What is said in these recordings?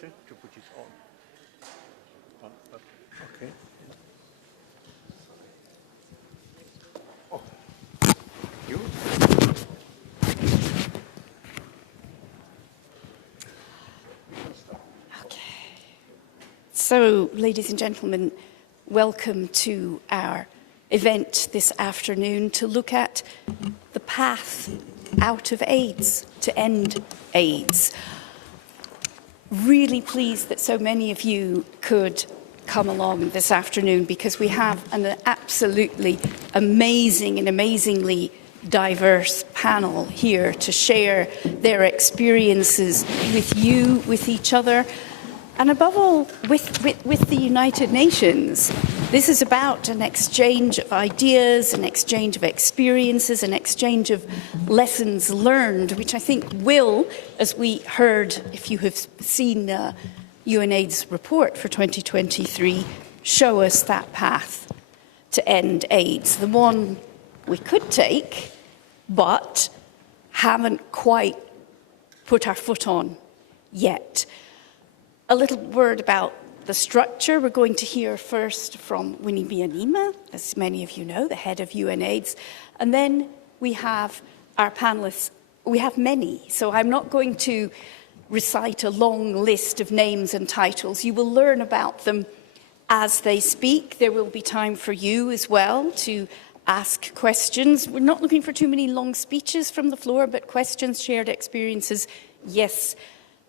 to put it on. Okay. Oh, you? Okay. So, ladies and gentlemen, welcome to our event this afternoon to look at the path out of AIDS, to end AIDS. Really pleased that so many of you could come along this afternoon because we have an absolutely amazing and amazingly diverse panel here to share their experiences with you, with each other, and above all, with the United Nations. This is about an exchange of ideas, an exchange of experiences, an exchange of lessons learned, which I think will, as we heard, if you have seen UNAIDS report for 2023, show us that path to end AIDS, the one we could take, but haven't quite put our foot on yet. A little word about the structure. We're going to hear first from Winnie Byanyima, as many of you know, the head of UNAIDS, and then we have our panelists. We have many, so I'm not going to recite a long list of names and titles. You will learn about them as they speak. There will be time for you as well to ask questions. We're not looking for too many long speeches from the floor, but questions, shared experiences, yes,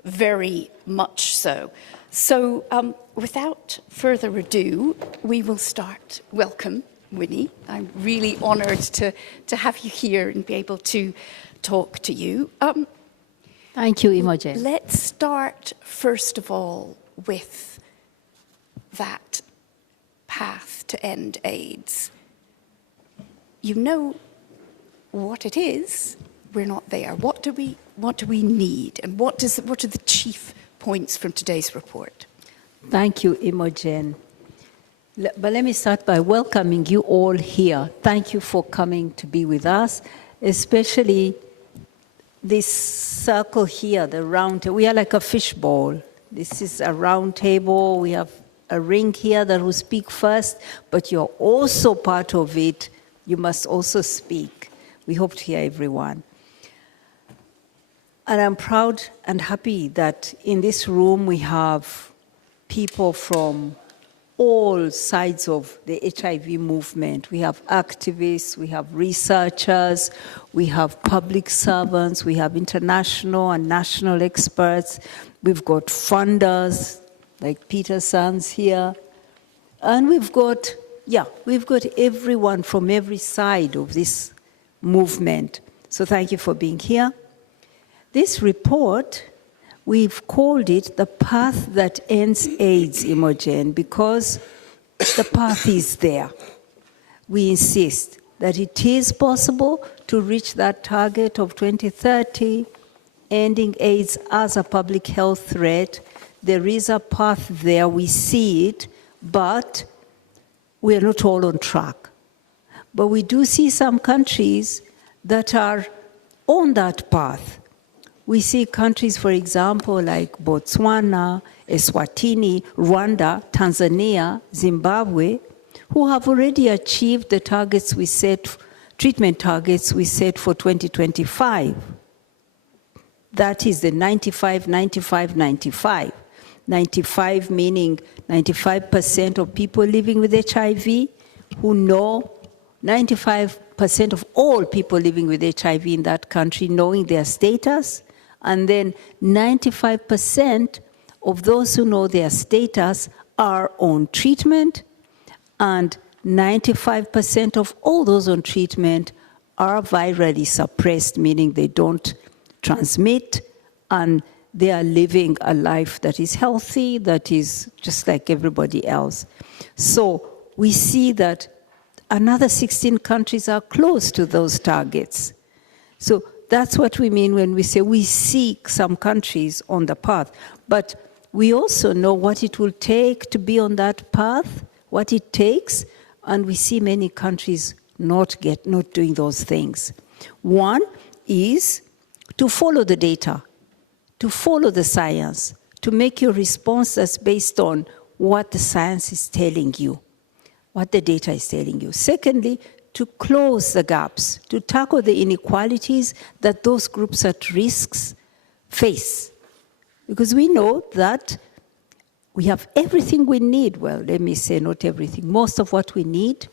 very much so. So without further ado, we will start. Welcome, Winnie. I'm really honoured to have you here and be able to talk to you. Thank you, Imogen. Let's start, first of all, with that path to end AIDS. You know what it is. We're not there. What do we need, and what are the chief points from today's report? Thank you, Imogen. But let me start by welcoming you all here. Thank you for coming to be with us, especially this circle here, the round table. We are like a fishbowl. This is a round table. We have a ring here that will speak first, but you're also part of it. You must also speak. We hope to hear everyone. And I'm proud and happy that in this room we have people from all sides of the HIV movement. We have activists, we have researchers, we have public servants, we have international and national experts. We've got funders like Peter Sands here. And we've got everyone from every side of this movement. So thank you for being here. This report, we've called it The Path That Ends AIDS, Imogen, because the path is there. We insist that it is possible to reach that target of 2030, ending AIDS as a public health threat. There is a path there, we see it, but we are not all on track. But we do see some countries that are on that path. We see countries, for example, like Botswana, Eswatini, Rwanda, Tanzania, Zimbabwe, who have already achieved the targets we set, treatment targets we set for 2025. That is the 95, 95, 95. 95 meaning 95% of people living with HIV who know, 95% of all people living with HIV in that country knowing their status, and then 95% of those who know their status are on treatment, and 95% of all those on treatment are virally suppressed, meaning they don't transmit, and they are living a life that is healthy, that is just like everybody else. So we see that another 16 countries are close to those targets. So that's what we mean when we say we seek some countries on the path. But we also know what it will take to be on that path, what it takes, and we see many countries not doing those things. One is to follow the data, to follow the science, to make your response that's based on what the science is telling you, what the data is telling you. Secondly, to close the gaps, to tackle the inequalities that those groups at risks face. Because we know that we have everything we need. Well, let me say not everything. Most of what we need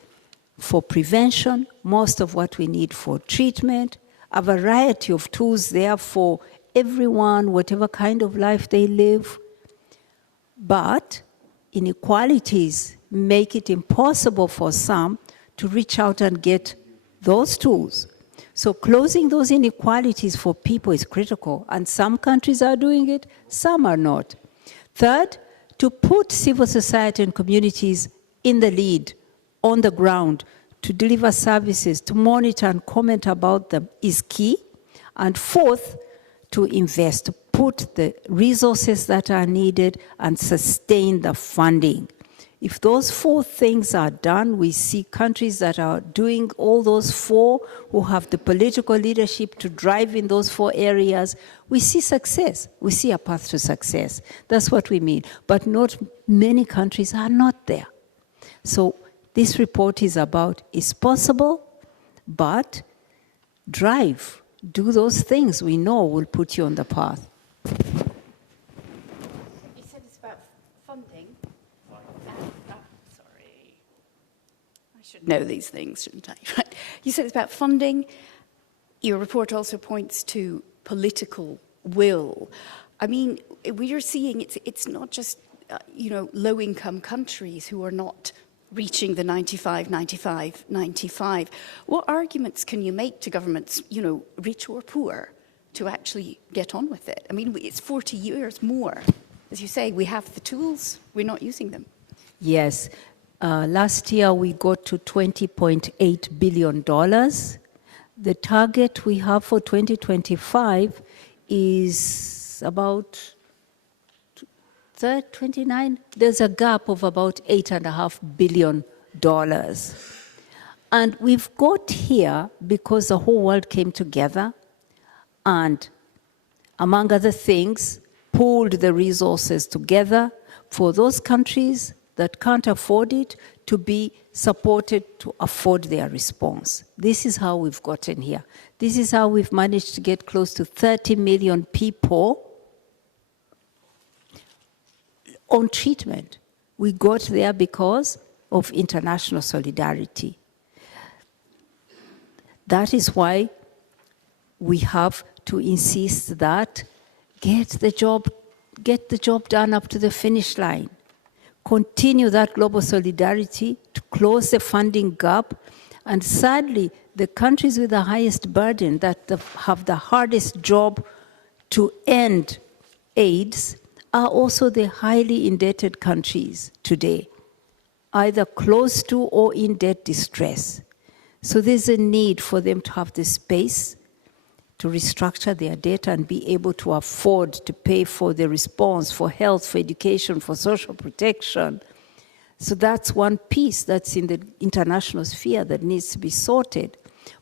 for prevention, most of what we need for treatment, a variety of tools there for everyone, whatever kind of life they live. But inequalities make it impossible for some to reach out and get those tools. So closing those inequalities for people is critical, and some countries are doing it, some are not. Third, to put civil society and communities in the lead, on the ground, to deliver services, to monitor and comment about them is key. And fourth, to invest, to put the resources that are needed and sustain the funding. If those four things are done, we see countries that are doing all those four, who have the political leadership to drive in those four areas, we see success. We see a path to success. That's what we mean. But not many countries are not there. So this report is about, it's possible, but drive. Do those things we know will put you on the path. You said it's about funding. Sorry. I should know these things, shouldn't I? You said it's about funding. Your report also points to political will. I mean, we are seeing it's not just, low-income countries who are not reaching the 95, 95, 95. What arguments can you make to governments, rich or poor, to actually get on with it? I mean, it's 40 years more. As you say, we have the tools, we're not using them. Yes. Last year we got to $20.8 billion. The target we have for 2025 is about 29. There's a gap of about $8.5 billion. And we've got here because the whole world came together and, among other things, pooled the resources together for those countries that can't afford it to be supported to afford their response. This is how we've gotten here. This is how we've managed to get close to 30 million people on treatment. We got there because of international solidarity. That is why we have to insist that get the job done up to the finish line. Continue that global solidarity to close the funding gap. And sadly, the countries with the highest burden that have the hardest job to end AIDS are also the highly indebted countries today, either close to or in debt distress. So there's a need for them to have the space to restructure their debt and be able to afford to pay for the response, for health, for education, for social protection. So that's one piece that's in the international sphere that needs to be sorted.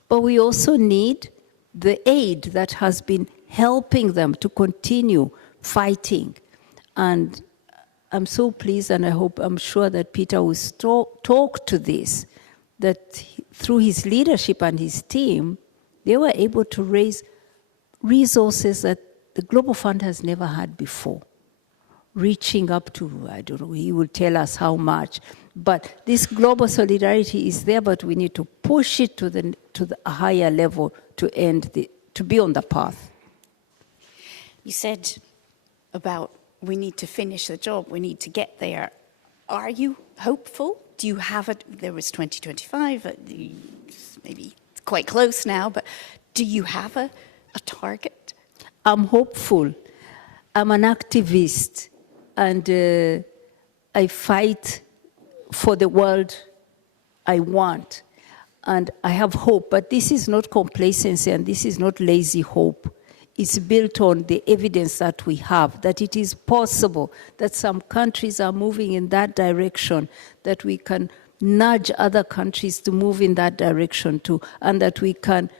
But we also need the aid that has been helping them to continue fighting. And I'm so pleased, and I'm sure that Peter will talk to this, that through his leadership and his team, they were able to raise resources that the Global Fund has never had before, reaching up to, I don't know, he will tell us how much. But this global solidarity is there, but we need to push it to the higher level to be on the path. You said about we need to finish the job, we need to get there. Are you hopeful? Do you have it? There was 2025, maybe it's quite close now, but do you have a target? I'm hopeful. I'm an activist, and I fight for the world I want. And I have hope, but this is not complacency and this is not lazy hope. It's built on the evidence that we have, that it is possible, that some countries are moving in that direction, that we can nudge other countries to move in that direction too, and that we can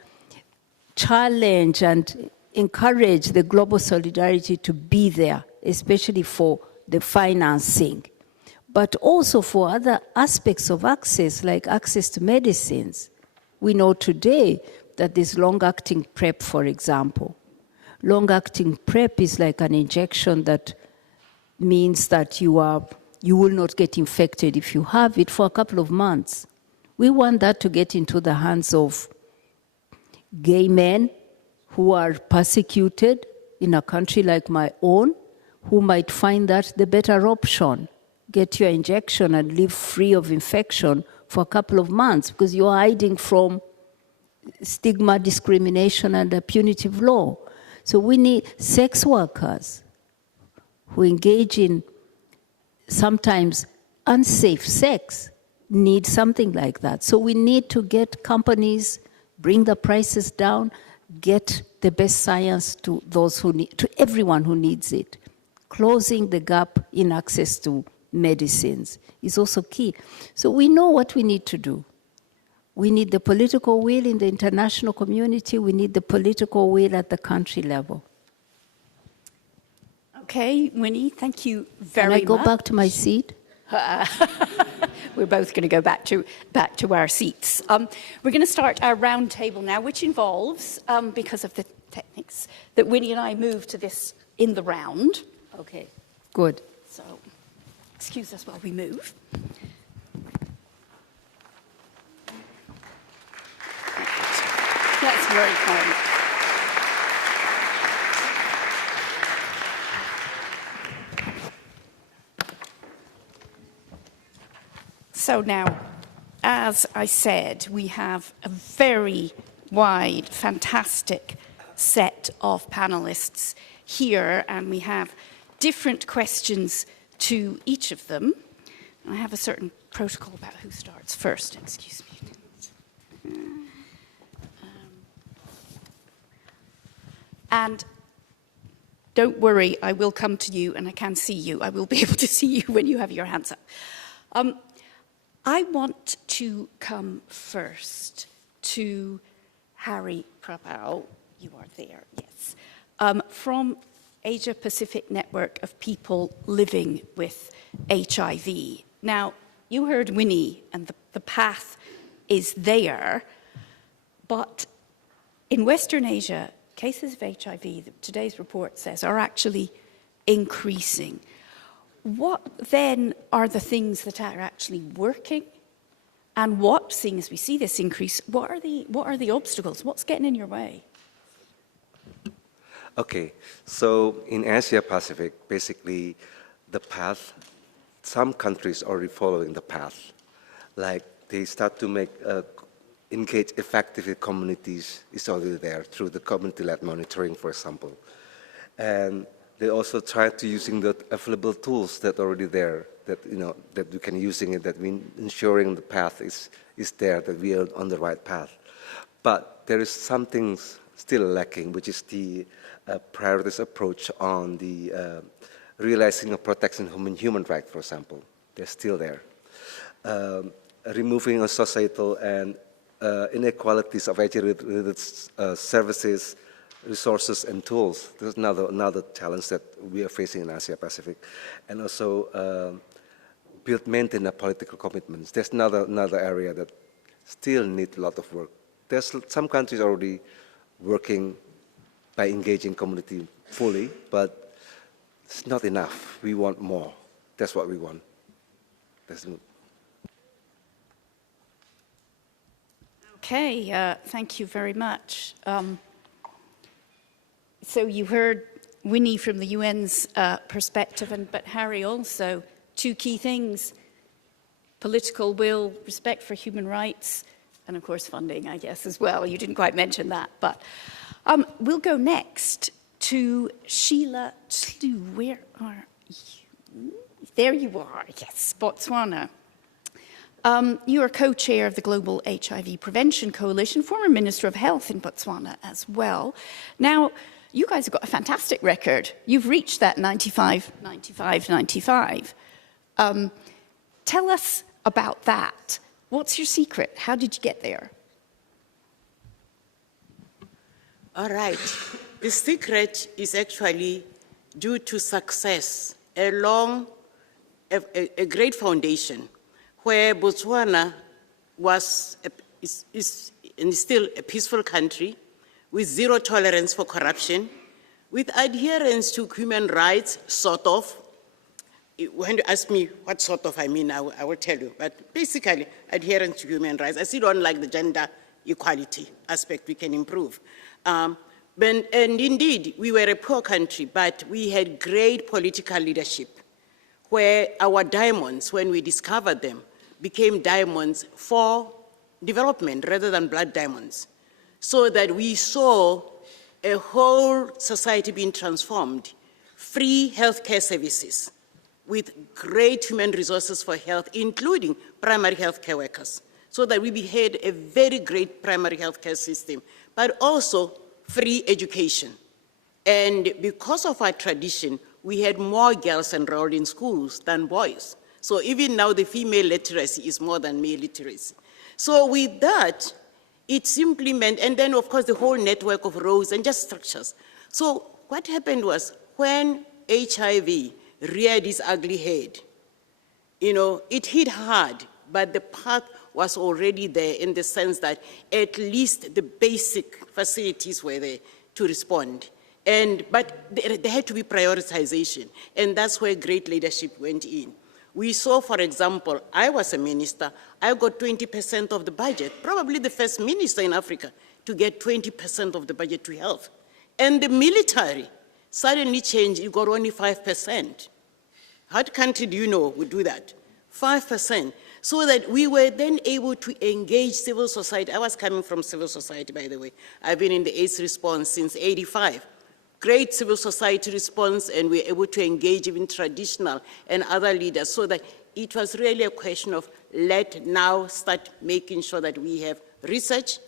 challenge and encourage the global solidarity to be there, especially for the financing, but also for other aspects of access, like access to medicines. We know today that there's long-acting PrEP, for example. Long-acting PrEP is like an injection that means that you will not get infected if you have it for a couple of months. We want that to get into the hands of gay men who are persecuted in a country like my own, who might find that the better option. Get your injection and live free of infection for a couple of months because you're hiding from stigma, discrimination, and a punitive law. So we need sex workers who engage in sometimes unsafe sex, need something like that. So we need to get companies, bring the prices down, get the best science to those who need, to everyone who needs it. Closing the gap in access to medicines is also key. So we know what we need to do. We need the political will in the international community. We need the political will at the country level. Okay, Winnie, thank you very much. Can I go back to my seat? We're both going to go back to our seats. We're going to start our round table now, which involves, because of the techniques, that Winnie and I move to this in the round. Okay, good. So, excuse us while we move. That's very kind. So now, as I said, we have a very wide, fantastic set of panelists here, and we have different questions to each of them. I have a certain protocol about who starts first, excuse me. And don't worry, I will come to you and I can see you. I will be able to see you when you have your hands up. I want to come first to Harry Prabhu. You are there, yes. From Asia Pacific Network of People Living with HIV. Now, you heard Winnie, and the path is there, but in Western Asia, cases of HIV, today's report says, are actually increasing. What then are the things that are actually working? And what, seeing as we see this increase, what are the obstacles? What's getting in your way? Okay, so in Asia Pacific, basically the path, some countries are already following the path. Like they start to engage effectively communities is already there through the community-led monitoring, for example. And they also try to using the available tools that are already there, that that we can using it, that we ensuring the path is there, that we are on the right path. But there is something still lacking, which is the prioritized approach on the realizing of protection of human rights, for example. They're still there. Removing a societal and inequalities of HIV-related services, resources, and tools. There's another challenge that we are facing in Asia Pacific. And also maintain a political commitments. There's another area that still needs a lot of work. There's some countries already working by engaging community fully, but it's not enough. We want more. That's what we want. Okay, thank you very much. So you heard Winnie from the UN's perspective, but Harry also, two key things: political will, respect for human rights, and of course funding, I guess, as well. You didn't quite mention that, but we'll go next to Sheila Tlu. Where are you? There you are, yes, Botswana. You are co-chair of the Global HIV Prevention Coalition, former Minister of Health in Botswana as well. Now, you guys have got a fantastic record. You've reached that 95, 95, 95. Tell us about that. What's your secret? How did you get there? All right. The secret is actually due to success, a great foundation where Botswana is still a peaceful country with zero tolerance for corruption, with adherence to human rights, sort of. When you ask me what sort of I mean, I will tell you. But basically, adherence to human rights. I still don't like the gender equality aspect we can improve. And indeed, we were a poor country, but we had great political leadership where our diamonds, when we discovered them, became diamonds for development rather than blood diamonds. So that we saw a whole society being transformed, free healthcare services, with great human resources for health, including primary healthcare workers, so that we had a very great primary healthcare system, but also free education. And because of our tradition, we had more girls enrolled in schools than boys. So even now, the female literacy is more than male literacy. So with that, it simply meant, and then of course the whole network of roads and just structures. So what happened was, when HIV reared its ugly head, it hit hard, but the path was already there in the sense that at least the basic facilities were there to respond. But there had to be prioritization, and that's where great leadership went in. We saw, for example, I was a minister, I got 20% of the budget, probably the first minister in Africa to get 20% of the budget to health. And the military suddenly changed, it got only 5%. What country do you know would do that? 5%. So that we were then able to engage civil society. I was coming from civil society, by the way. I've been in the AIDS response since '85. Great civil society response, and we were able to engage even traditional and other leaders, so that it was really a question of now start making sure that we have research,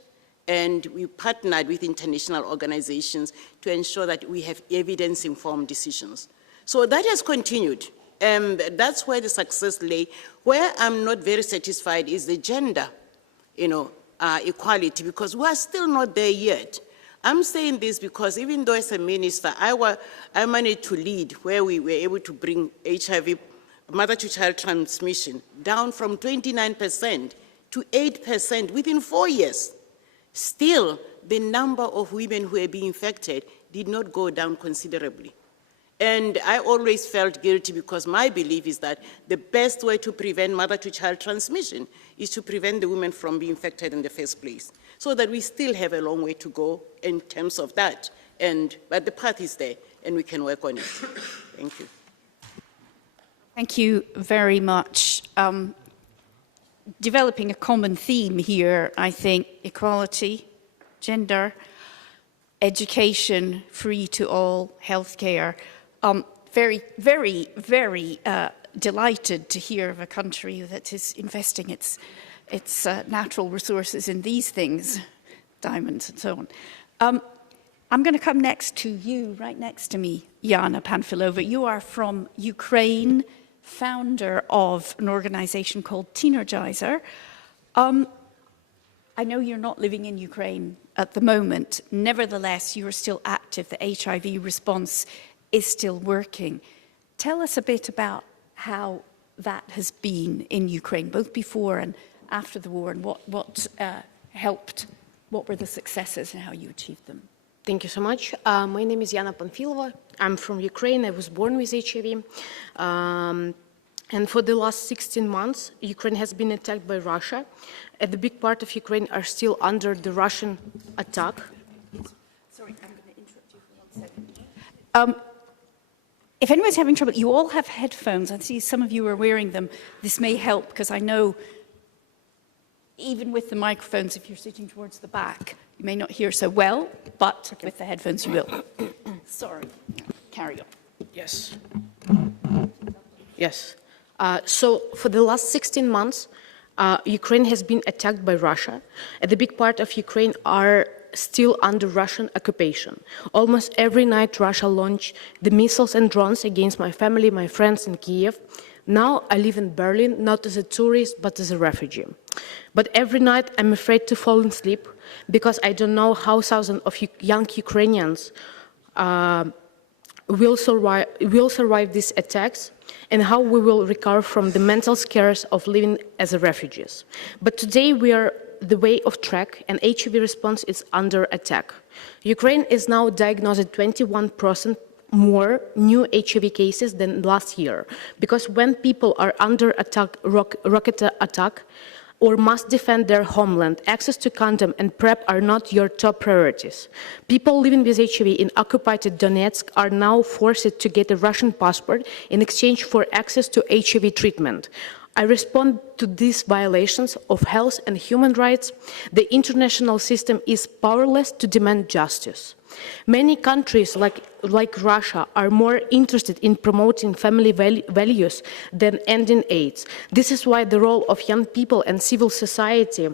and we partnered with international organizations to ensure that we have evidence-informed decisions. So that has continued, and that's where the success lay. Where I'm not very satisfied is the gender, equality, because we are still not there yet. I'm saying this because even though as a minister, I managed to lead where we were able to bring HIV, mother-to-child transmission, down from 29% to 8% within 4 years. Still, the number of women who were being infected did not go down considerably. And I always felt guilty because my belief is that the best way to prevent mother-to-child transmission is to prevent the women from being infected in the first place. So that we still have a long way to go in terms of that. But the path is there, and we can work on it. Thank you. Thank you very much. Developing a common theme here, I think: equality, gender, education, free to all, healthcare. Very, very, very delighted to hear of a country that is investing its natural resources in these things, diamonds and so on. I'm going to come next to you, right next to me, Jana Panfilova. You are from Ukraine, founder of an organization called Teenergizer. I know you're not living in Ukraine at the moment. Nevertheless, you're still active. The HIV response is still working. Tell us a bit about how that has been in Ukraine, both before and after the war, and what helped, what were the successes and how you achieved them. Thank you so much. My name is Jana Panfilova. I'm from Ukraine. I was born with HIV. And for the last 16 months, Ukraine has been attacked by Russia. And the big part of Ukraine are still under the Russian attack. Sorry, I'm going to interrupt you for 1 second. If anyone's having trouble, you all have headphones. I see some of you are wearing them. This may help, because I know even with the microphones, if you're sitting towards the back, you may not hear so well, but with the headphones you will. Sorry. Carry on. Yes. Yes. So for the last 16 months, Ukraine has been attacked by Russia, and the big part of Ukraine are still under Russian occupation. Almost every night Russia launched the missiles and drones against my family, my friends in Kiev. Now I live in Berlin, not as a tourist, but as a refugee. But every night I'm afraid to fall asleep because I don't know how thousands of young Ukrainians will survive these attacks, and how we will recover from the mental scares of living as refugees. But today we are the way of track, and HIV response is under attack. Ukraine is now diagnosed at 21% more new HIV cases than last year, because when people are under attack, rocket attack, or must defend their homeland, access to condom and PrEP are not your top priorities. People living with HIV in occupied Donetsk are now forced to get a Russian passport in exchange for access to HIV treatment. I respond to these violations of health and human rights. The international system is powerless to demand justice. Many countries, like Russia, are more interested in promoting family values than ending AIDS. This is why the role of young people and civil society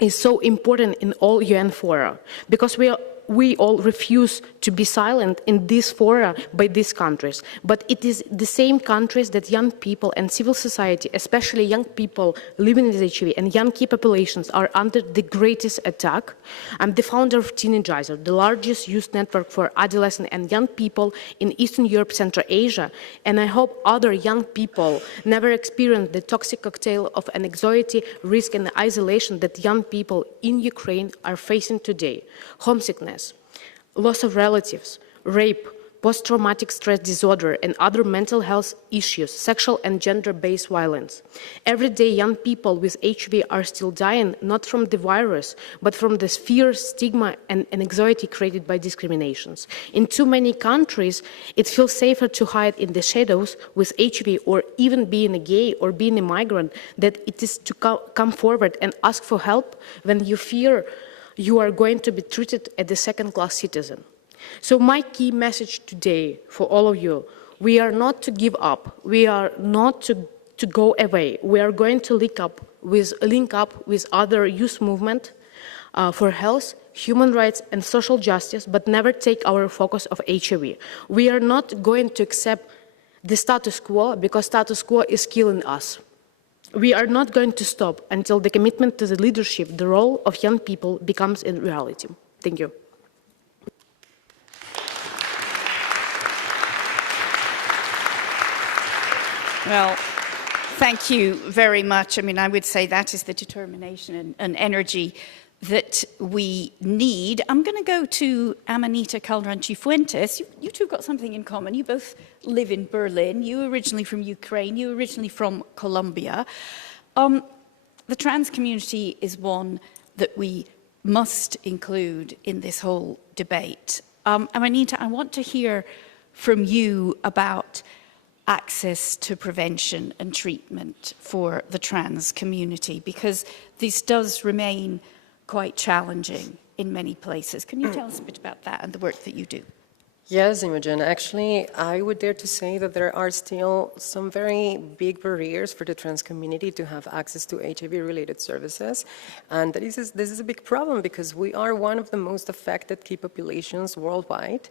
is so important in all UN fora, because we all refuse to be silent in these fora by these countries. But it is the same countries that young people and civil society, especially young people living with HIV and young key populations, are under the greatest attack. I'm the founder of Teenagizer, the largest youth network for adolescent and young people in Eastern Europe, Central Asia, and I hope other young people never experience the toxic cocktail of anxiety, risk, and isolation that young people in Ukraine are facing today. Homesickness, loss of relatives, rape, post-traumatic stress disorder, and other mental health issues, sexual and gender-based violence. Every day, young people with HIV are still dying, not from the virus, but from the fear, stigma, and anxiety created by discriminations. In too many countries, it feels safer to hide in the shadows with HIV, or even being a gay or being a migrant, than it is to come forward and ask for help when you fear you are going to be treated as a second-class citizen. So my key message today for all of you, we are not to give up. We are not to go away. We are going to link up with other youth movement for health, human rights, and social justice, but never take our focus of HIV. We are not going to accept the status quo, because status quo is killing us. We are not going to stop until the commitment to the leadership, the role of young people, becomes a reality. Thank you. Well, thank you very much. I mean, I would say that is the determination and energy that we need. I'm going to go to Amanita Calderans. You two got something in common. You both live in Berlin. You were originally from Ukraine. You were originally from Colombia. The trans community is one that we must include in this whole debate. Amanita, I want to hear from you about access to prevention and treatment for the trans community, because this does remain quite challenging in many places. Can you tell us a bit about that and the work that you do? Yes, Imogen. Actually, I would dare to say that there are still some very big barriers for the trans community to have access to HIV-related services. And this is a big problem, because we are one of the most affected key populations worldwide,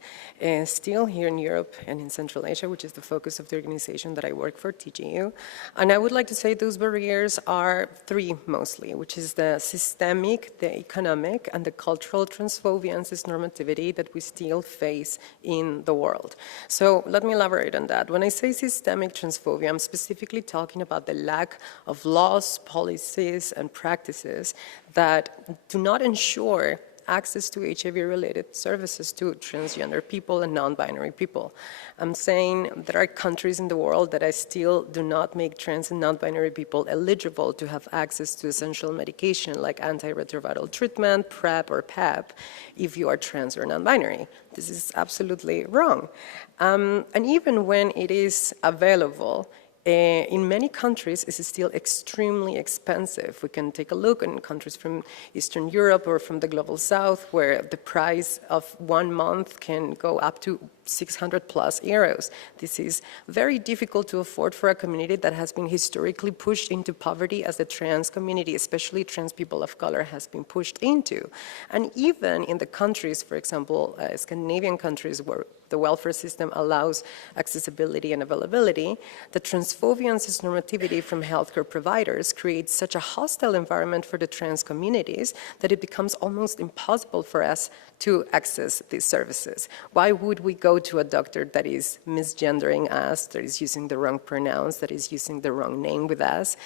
still here in Europe and in Central Asia, which is the focus of the organization that I work for, TGU. And I would like to say those barriers are three mostly, which is the systemic, the economic, and the cultural transphobia and cisnormativity that we still face in the world. So let me elaborate on that. When I say systemic transphobia, I'm specifically talking about the lack of laws, policies, and practices that do not ensure access to HIV-related services to transgender people and non-binary people. I'm saying there are countries in the world that still do not make trans and non-binary people eligible to have access to essential medication like antiretroviral treatment, PrEP, or PEP if you are trans or non-binary. This is absolutely wrong. And even when it is available, in many countries, it's still extremely expensive. We can take a look in countries from Eastern Europe or from the Global South, where the price of 1 month can go up to 600 plus euros. This is very difficult to afford for a community that has been historically pushed into poverty, as the trans community, especially trans people of color, has been pushed into. And even in the countries, for example, Scandinavian countries, where the welfare system allows accessibility and availability, the transphobia and cisnormativity from healthcare providers creates such a hostile environment for the trans communities that it becomes almost impossible for us to access these services. Why would we go to a doctor that is misgendering us, that is using the wrong pronouns, that is using the wrong name with us?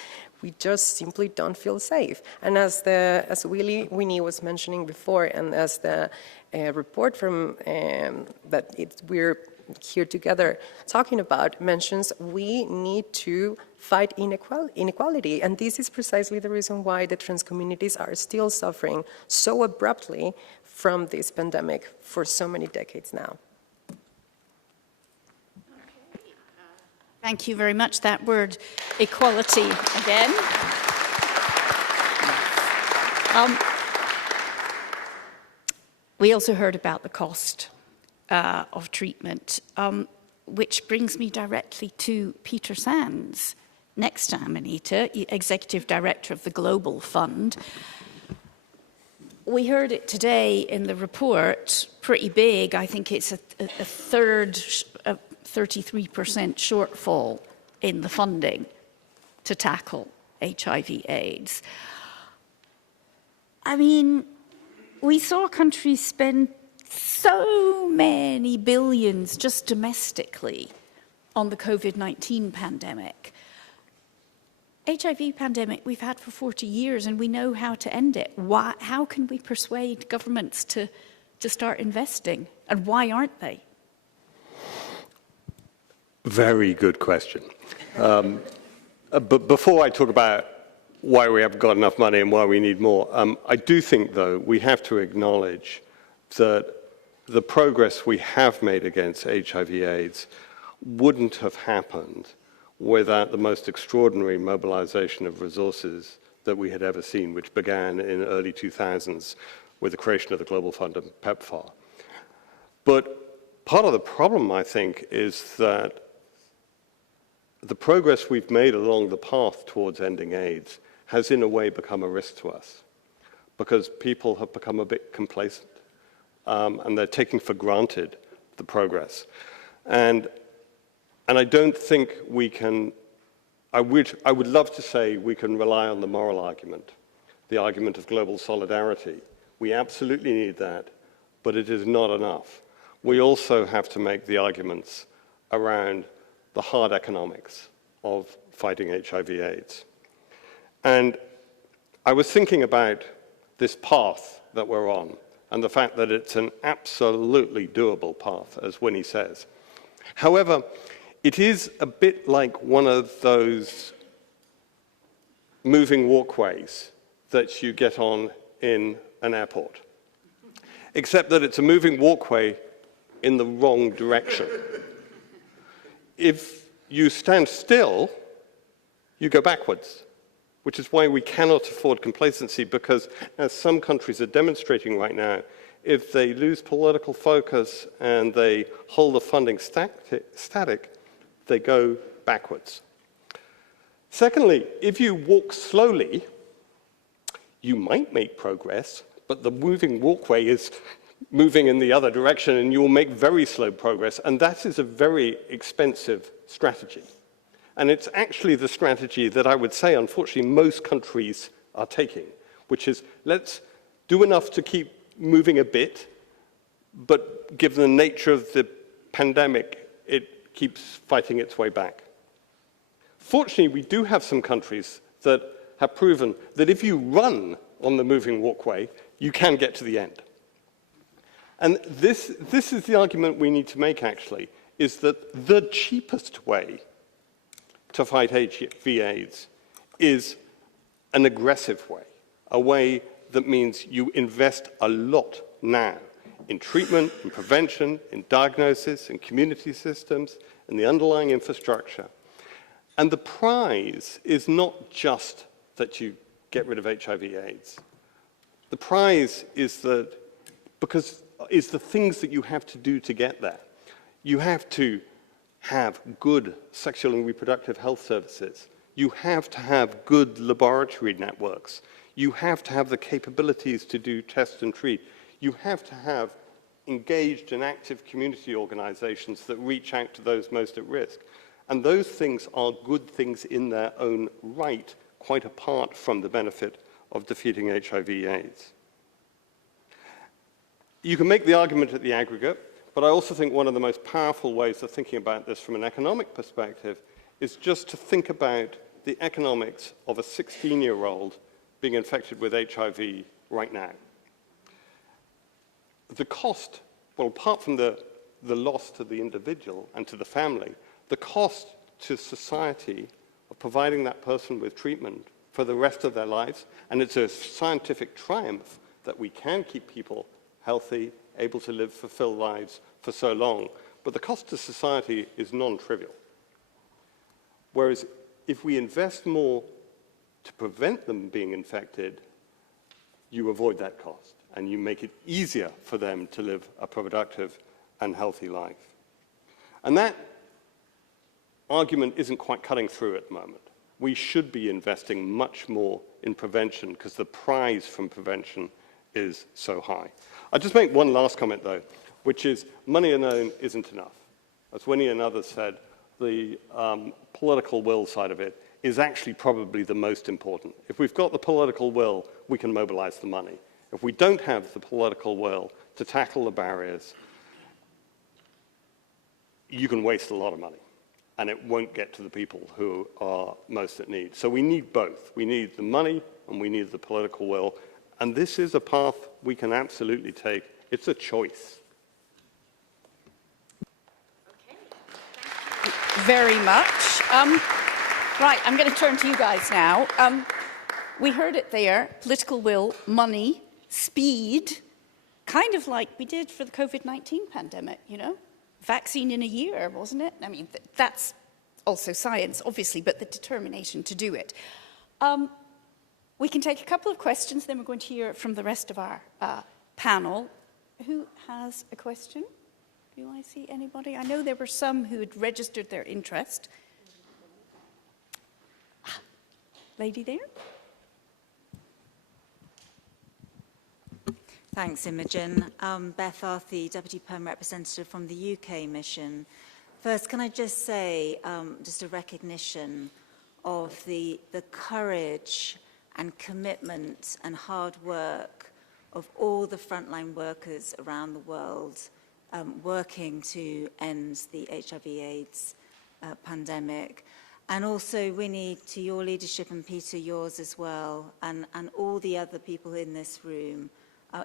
We just simply don't feel safe. And as Winnie was mentioning before, and as the report from we're here together talking about mentions, we need to fight inequality. And this is precisely the reason why the trans communities are still suffering so abruptly from this pandemic for so many decades now. Thank you very much. That word, equality, again. We also heard about the cost of treatment, which brings me directly to Peter Sands, next to Amanita, Executive Director of the Global Fund. We heard it today in the report, pretty big. I think it's a third, 33% shortfall in the funding to tackle HIV/AIDS. I mean, we saw countries spend so many billions just domestically on the COVID-19 pandemic. HIV pandemic we've had for 40 years and we know how to end it. How can we persuade governments to start investing? And why aren't they? Very good question. But before I talk about why we haven't got enough money and why we need more, I do think, though, we have to acknowledge that the progress we have made against HIV/AIDS wouldn't have happened without the most extraordinary mobilization of resources that we had ever seen, which began in the early 2000s with the creation of the Global Fund and PEPFAR. But part of the problem, I think, is that the progress we've made along the path towards ending AIDS has in a way become a risk to us because people have become a bit complacent and they're taking for granted the progress. And I don't think we can, I would love to say we can rely on the moral argument, the argument of global solidarity. We absolutely need that, but it is not enough. We also have to make the arguments around the hard economics of fighting HIV/AIDS. And I was thinking about this path that we're on and the fact that it's an absolutely doable path, as Winnie says. However, it is a bit like one of those moving walkways that you get on in an airport, except that it's a moving walkway in the wrong direction. If you stand still, you go backwards, which is why we cannot afford complacency, because as some countries are demonstrating right now, if they lose political focus and they hold the funding static, they go backwards. Secondly, if you walk slowly, you might make progress, but the moving walkway is moving in the other direction and you will make very slow progress, and that is a very expensive strategy. And it's actually the strategy that I would say, unfortunately, most countries are taking, which is let's do enough to keep moving a bit, but given the nature of the pandemic, it keeps fighting its way back. Fortunately, we do have some countries that have proven that if you run on the moving walkway, you can get to the end. And this is the argument we need to make, actually, is that the cheapest way to fight HIV/AIDS is an aggressive way, a way that means you invest a lot now in treatment, in prevention, in diagnosis, in community systems, and the underlying infrastructure. And the prize is not just that you get rid of HIV/AIDS. The prize is that, because it's the things that you have to do to get there. You have to have good sexual and reproductive health services. You have to have good laboratory networks. You have to have the capabilities to do test and treat. You have to have engaged and active community organizations that reach out to those most at risk. And those things are good things in their own right, quite apart from the benefit of defeating HIV/AIDS. You can make the argument at the aggregate, but I also think one of the most powerful ways of thinking about this from an economic perspective is just to think about the economics of a 16-year-old being infected with HIV right now. The cost, well, apart from the loss to the individual and to the family, the cost to society of providing that person with treatment for the rest of their lives, and it's a scientific triumph that we can keep people healthy, able to live fulfilled lives for so long, but the cost to society is non-trivial. Whereas if we invest more to prevent them being infected, you avoid that cost and you make it easier for them to live a productive and healthy life. And that argument isn't quite cutting through at the moment. We should be investing much more in prevention because the prize from prevention is so high. I'll just make one last comment, though, which is money alone isn't enough. As Winnie and others said, the political will side of it is actually probably the most important. If we've got the political will, we can mobilize the money. If we don't have the political will to tackle the barriers, you can waste a lot of money, and it won't get to the people who are most at need. So we need both. We need the money, and we need the political will. And this is a path we can absolutely take. It's a choice. Very much. Right, I'm going to turn to you guys now. We heard it there, political will, money, speed, kind of like we did for the COVID-19 pandemic, you know? Vaccine in a year, wasn't it? I mean, that's also science, obviously, but the determination to do it. We can take a couple of questions, then we're going to hear from the rest of our panel. Who has a question? Do I see anybody? I know there were some who had registered their interest. Lady there. Thanks, Imogen. Beth Arthy, Deputy Perm Representative from the UK mission. First, can I just say, just a recognition of the courage and commitment and hard work of all the frontline workers around the world working to end the HIV/AIDS pandemic. And also, Winnie, to your leadership, and Peter, yours as well, and all the other people in this room.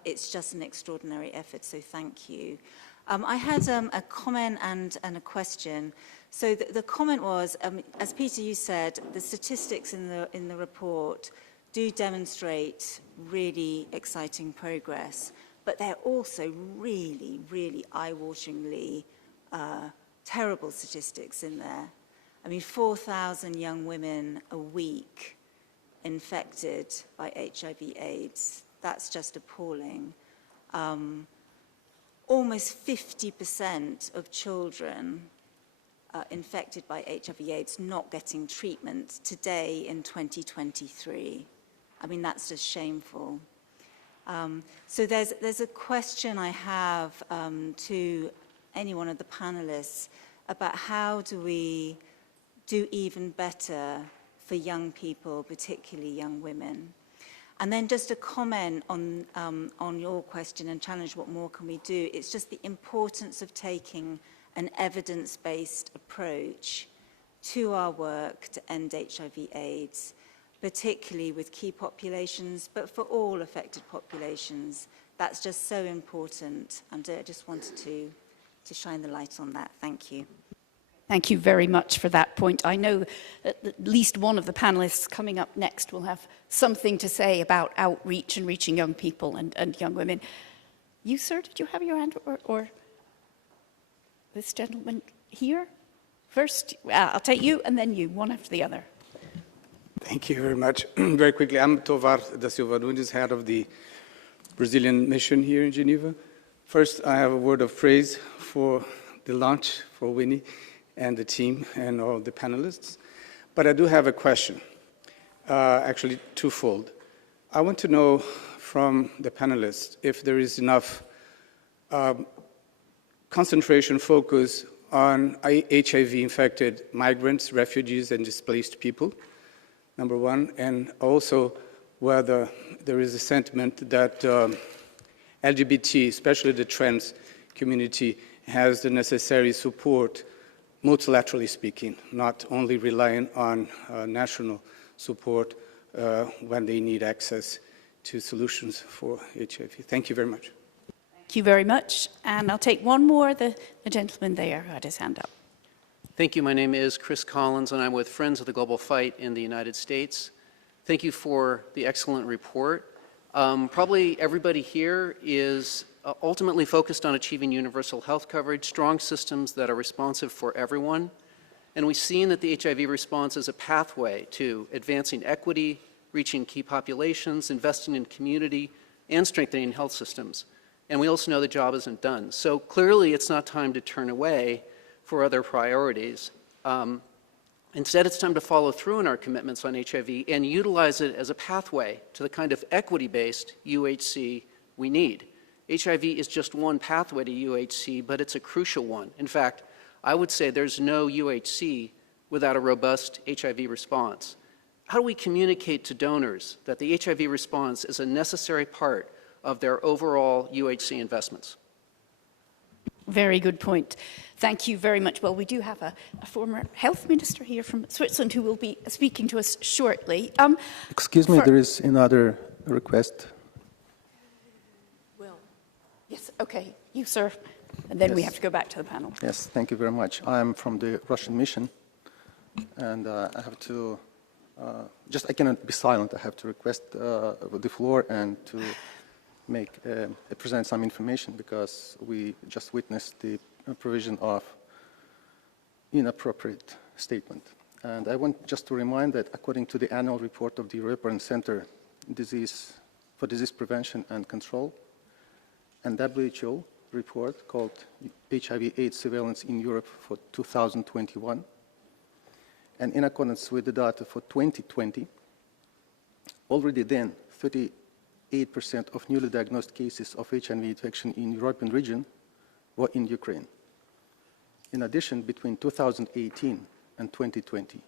It's just an extraordinary effort, so thank you. I had a comment and a question. So the comment was, as Peter, you said, the statistics in the report do demonstrate really exciting progress, but they're also really, really eye-wateringly terrible statistics in there. I mean, 4,000 young women a week infected by HIV/AIDS. That's just appalling. Almost 50% of children infected by HIV/AIDS not getting treatment today in 2023. I mean, that's just shameful. So there's a question I have to any one of the panelists about how do we do even better for young people, particularly young women. And then just a comment on your question and challenge, what more can we do? It's just the importance of taking an evidence-based approach to our work to end HIV/AIDS, particularly with key populations, but for all affected populations. That's just so important, and I just wanted to shine the light on that. Thank you. Thank you very much for that point. I know that at least one of the panelists coming up next will have something to say about outreach and reaching young people and young women. You, sir, did you have your hand, or this gentleman here? First, I'll take you, and then you, one after the other. Thank you very much. Very quickly, I'm Tovar da Silva Nunes, head of the Brazilian mission here in Geneva. First, I have a word of praise for the launch for Winnie and the team and all the panelists. But I do have a question, actually twofold. I want to know from the panelists if there is enough concentration focus on HIV-infected migrants, refugees, and displaced people, number one, and also whether there is a sentiment that LGBT, especially the trans community, has the necessary support, multilaterally speaking, not only relying on national support when they need access to solutions for HIV. Thank you very much. Thank you very much. And I'll take one more, the gentleman there who had his hand up. Thank you. My name is Chris Collins, and I'm with Friends of the Global Fight in the United States. Thank you for the excellent report. Probably everybody here is ultimately focused on achieving universal health coverage, strong systems that are responsive for everyone. And we've seen that the HIV response is a pathway to advancing equity, reaching key populations, investing in community, and strengthening health systems. And we also know the job isn't done. So clearly it's not time to turn away for other priorities. Instead, it's time to follow through on our commitments on HIV and utilize it as a pathway to the kind of equity-based UHC we need. HIV is just one pathway to UHC, but it's a crucial one. In fact, I would say there's no UHC without a robust HIV response. How do we communicate to donors that the HIV response is a necessary part of their overall UHC investments? Very good point. Thank you very much. Well, we do have a former health minister here from Switzerland who will be speaking to us shortly. Excuse me, there is another request. Yes, okay, you, sir. And then we Yes. have to go back to the panel. Yes, thank you very much. I'm from the Russian mission, and I have to, I cannot be silent. I have to request the floor and to present some information because we just witnessed the provision of inappropriate statement. And I want just to remind that according to the annual report of the European Center for Disease Prevention and Control, and WHO report called HIV/AIDS Surveillance in Europe for 2021. And in accordance with the data for 2020, already then 38% of newly diagnosed cases of HIV infection in European region were in Ukraine. In addition, between 2018 and 2020,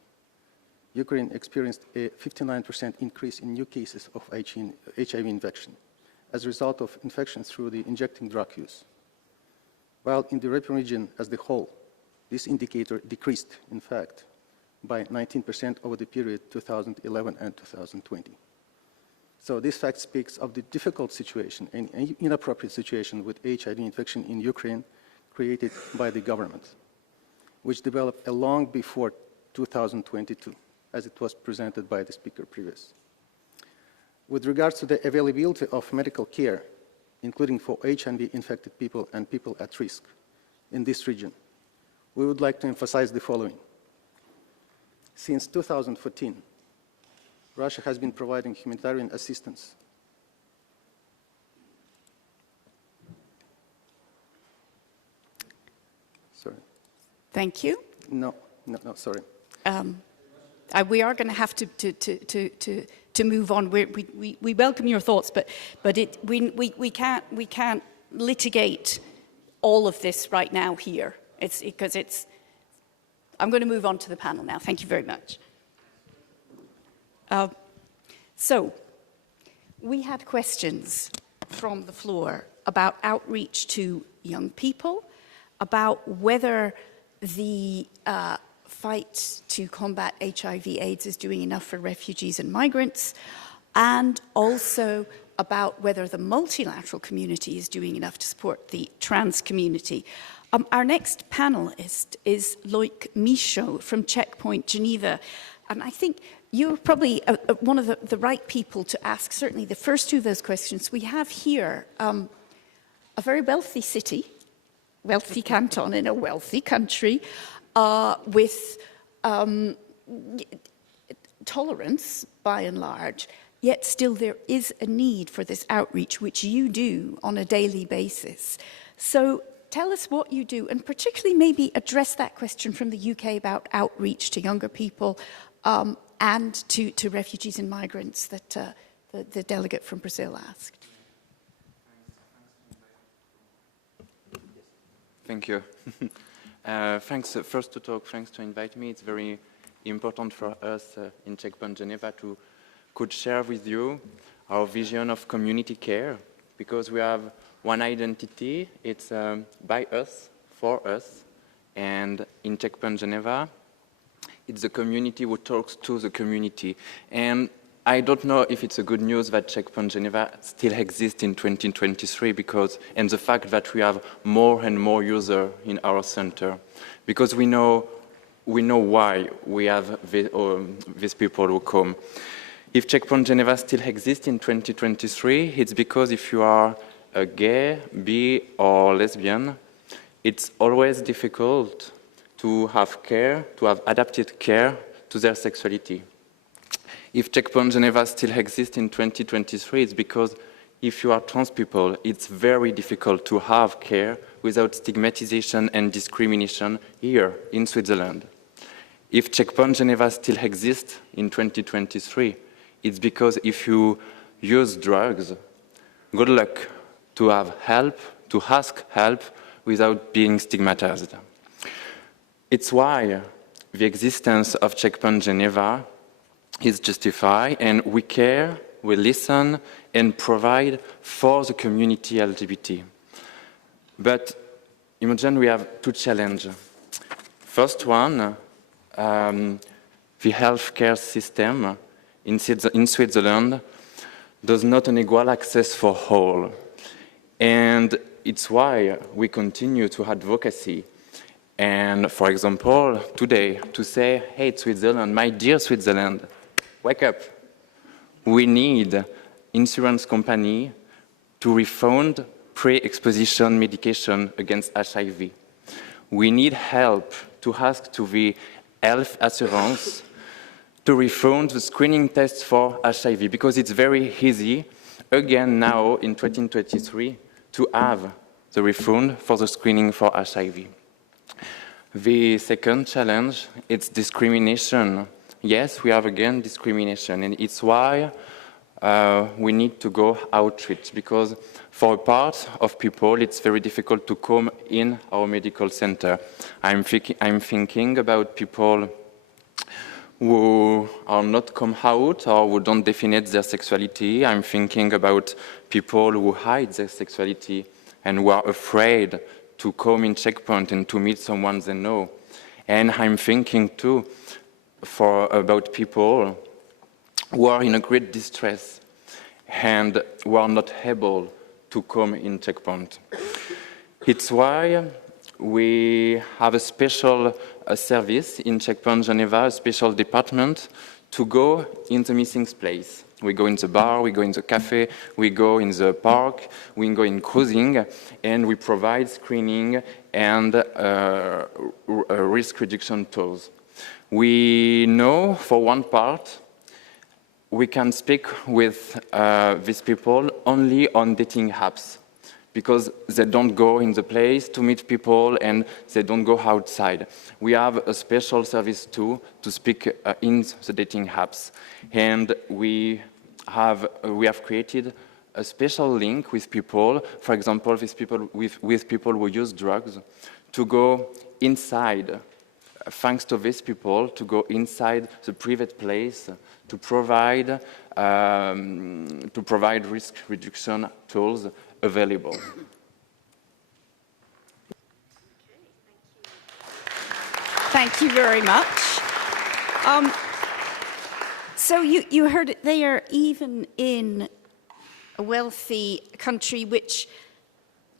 Ukraine experienced a 59% increase in new cases of HIV infection as a result of infection through the injecting drug use. While in the European region as the whole, this indicator decreased, in fact, by 19% over the period 2011 and 2020. So this fact speaks of the difficult situation and inappropriate situation with HIV infection in Ukraine created by the government, which developed long before 2022, as it was presented by the speaker previous. With regards to the availability of medical care, including for HIV-infected people and people at risk in this region, we would like to emphasize the following. Since 2014, Russia has been providing humanitarian assistance. Sorry. Thank you. No, sorry. We are going to have to move on. We welcome your thoughts, but we can't litigate all of this right now here. I'm going to move on to the panel now. Thank you very much. So, we had questions from the floor about outreach to young people, about whether the fight to combat HIV/AIDS is doing enough for refugees and migrants, and also about whether the multilateral community is doing enough to support the trans community. Our next panelist is Loic Misho from Checkpoint Geneva, and I think you're probably one of the right people to ask certainly the first two of those questions. We have here a very wealthy city, wealthy canton in a wealthy country, with tolerance by and large, yet still there is a need for this outreach, which you do on a daily basis. So tell us what you do, and particularly maybe address that question from the UK about outreach to younger people and to refugees and migrants that the delegate from Brazil asked. Thank you. Thanks first to talk. Thanks to invite me. It's very important for us in Checkpoint Geneva to could share with you our vision of community care, because we have one identity. It's by us, for us, and in Checkpoint Geneva, it's the community who talks to the community. And I don't know if it's a good news that Checkpoint Geneva still exists in 2023, and the fact that we have more and more users in our center, because we know why we have these people who come. If Checkpoint Geneva still exists in 2023, it's because if you are a gay, bi, or lesbian, it's always difficult to have care, to have adapted care to their sexuality. If Checkpoint Geneva still exists in 2023, it's because if you are trans people, it's very difficult to have care without stigmatization and discrimination here in Switzerland. If Checkpoint Geneva still exists in 2023, it's because if you use drugs, good luck to have help, to ask help without being stigmatized. It's why the existence of Checkpoint Geneva is justified, and we care, we listen, and provide for the community LGBT. But imagine we have two challenges. First one, the healthcare system in Switzerland does not an equal access for all. And it's why we continue to advocacy. And for example, today, to say, hey, Switzerland, my dear Switzerland, wake up. We need insurance company to refund pre-exposition medication against HIV. We need help to ask to the health assurance to refund the screening tests for HIV, because it's very easy, again now in 2023, to have the refund for the screening for HIV. The second challenge, it's discrimination. Yes, we have again discrimination, and it's why we need to go outreach, because for a part of people, it's very difficult to come in our medical center. I'm thinking about people who are not come out or who don't define their sexuality. I'm thinking about people who hide their sexuality and who are afraid to come in Checkpoint and to meet someone they know. And I'm thinking too about people who are in a great distress and who are not able to come in Checkpoint. It's why we have a special service in Checkpoint Geneva, a special department to go in the missing place. We go in the bar, we go in the cafe, we go in the park, we go in cruising, and we provide screening and risk reduction tools. We know, for one part, we can speak with these people only on dating apps, because they don't go in the place to meet people and they don't go outside. We have a special service too to speak in the dating apps, and we have created a special link with people, for example, with people who use drugs, to go inside. Thanks to these people, to go inside the private place to provide risk reduction tools available. Thank you very much. So you heard it there, even in a wealthy country, which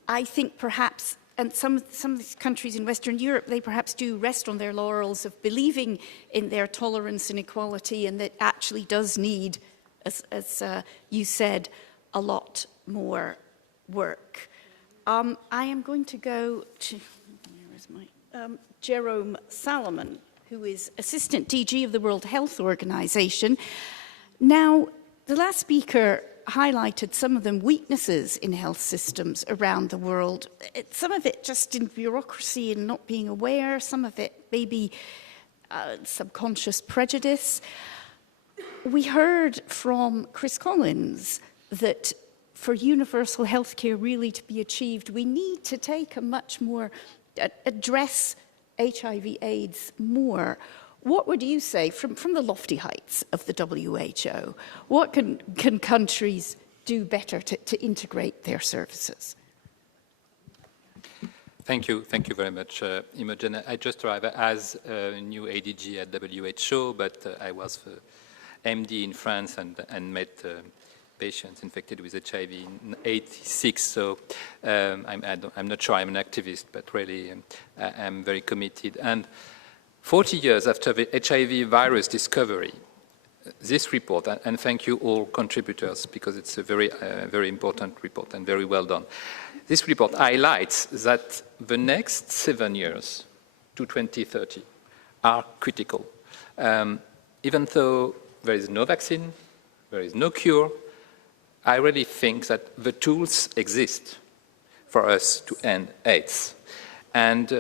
I think perhaps, and some of these countries in Western Europe, they perhaps do rest on their laurels of believing in their tolerance and equality, and that actually does need, as you said, a lot more work. I am going to go to, where is my, Jerome Salomon, who is Assistant DG of the World Health Organization. Now, the last speaker highlighted some of the weaknesses in health systems around the world. Some of it just in bureaucracy and not being aware, some of it maybe subconscious prejudice. We heard from Chris Collins that for universal healthcare really to be achieved, we need to take a much more address HIV/AIDS more. What would you say, from the lofty heights of the WHO, what can countries do better to integrate their services? Thank you very much, Imogen. I just arrived as a new ADG at WHO, but I was the MD in France and met patients infected with HIV in 86, so I'm not sure I'm an activist, but really I'm very committed. And 40 years after the HIV virus discovery, this report, and thank you all contributors, because it's a very important report and very well done. This report highlights that the next 7 years to 2030 are critical. Even though there is no vaccine, there is no cure, I really think that the tools exist for us to end AIDS. And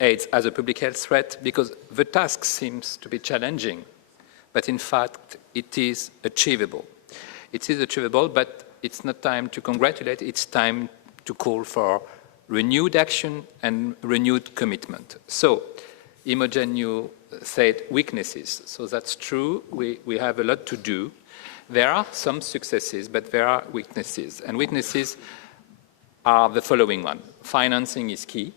AIDS as a public health threat, because the task seems to be challenging, but in fact it is achievable. It is achievable, but it's not time to congratulate, it's time to call for renewed action and renewed commitment. So, Imogen, you said weaknesses, so that's true, we have a lot to do. There are some successes, but there are weaknesses, and weaknesses are the following one. Financing is key.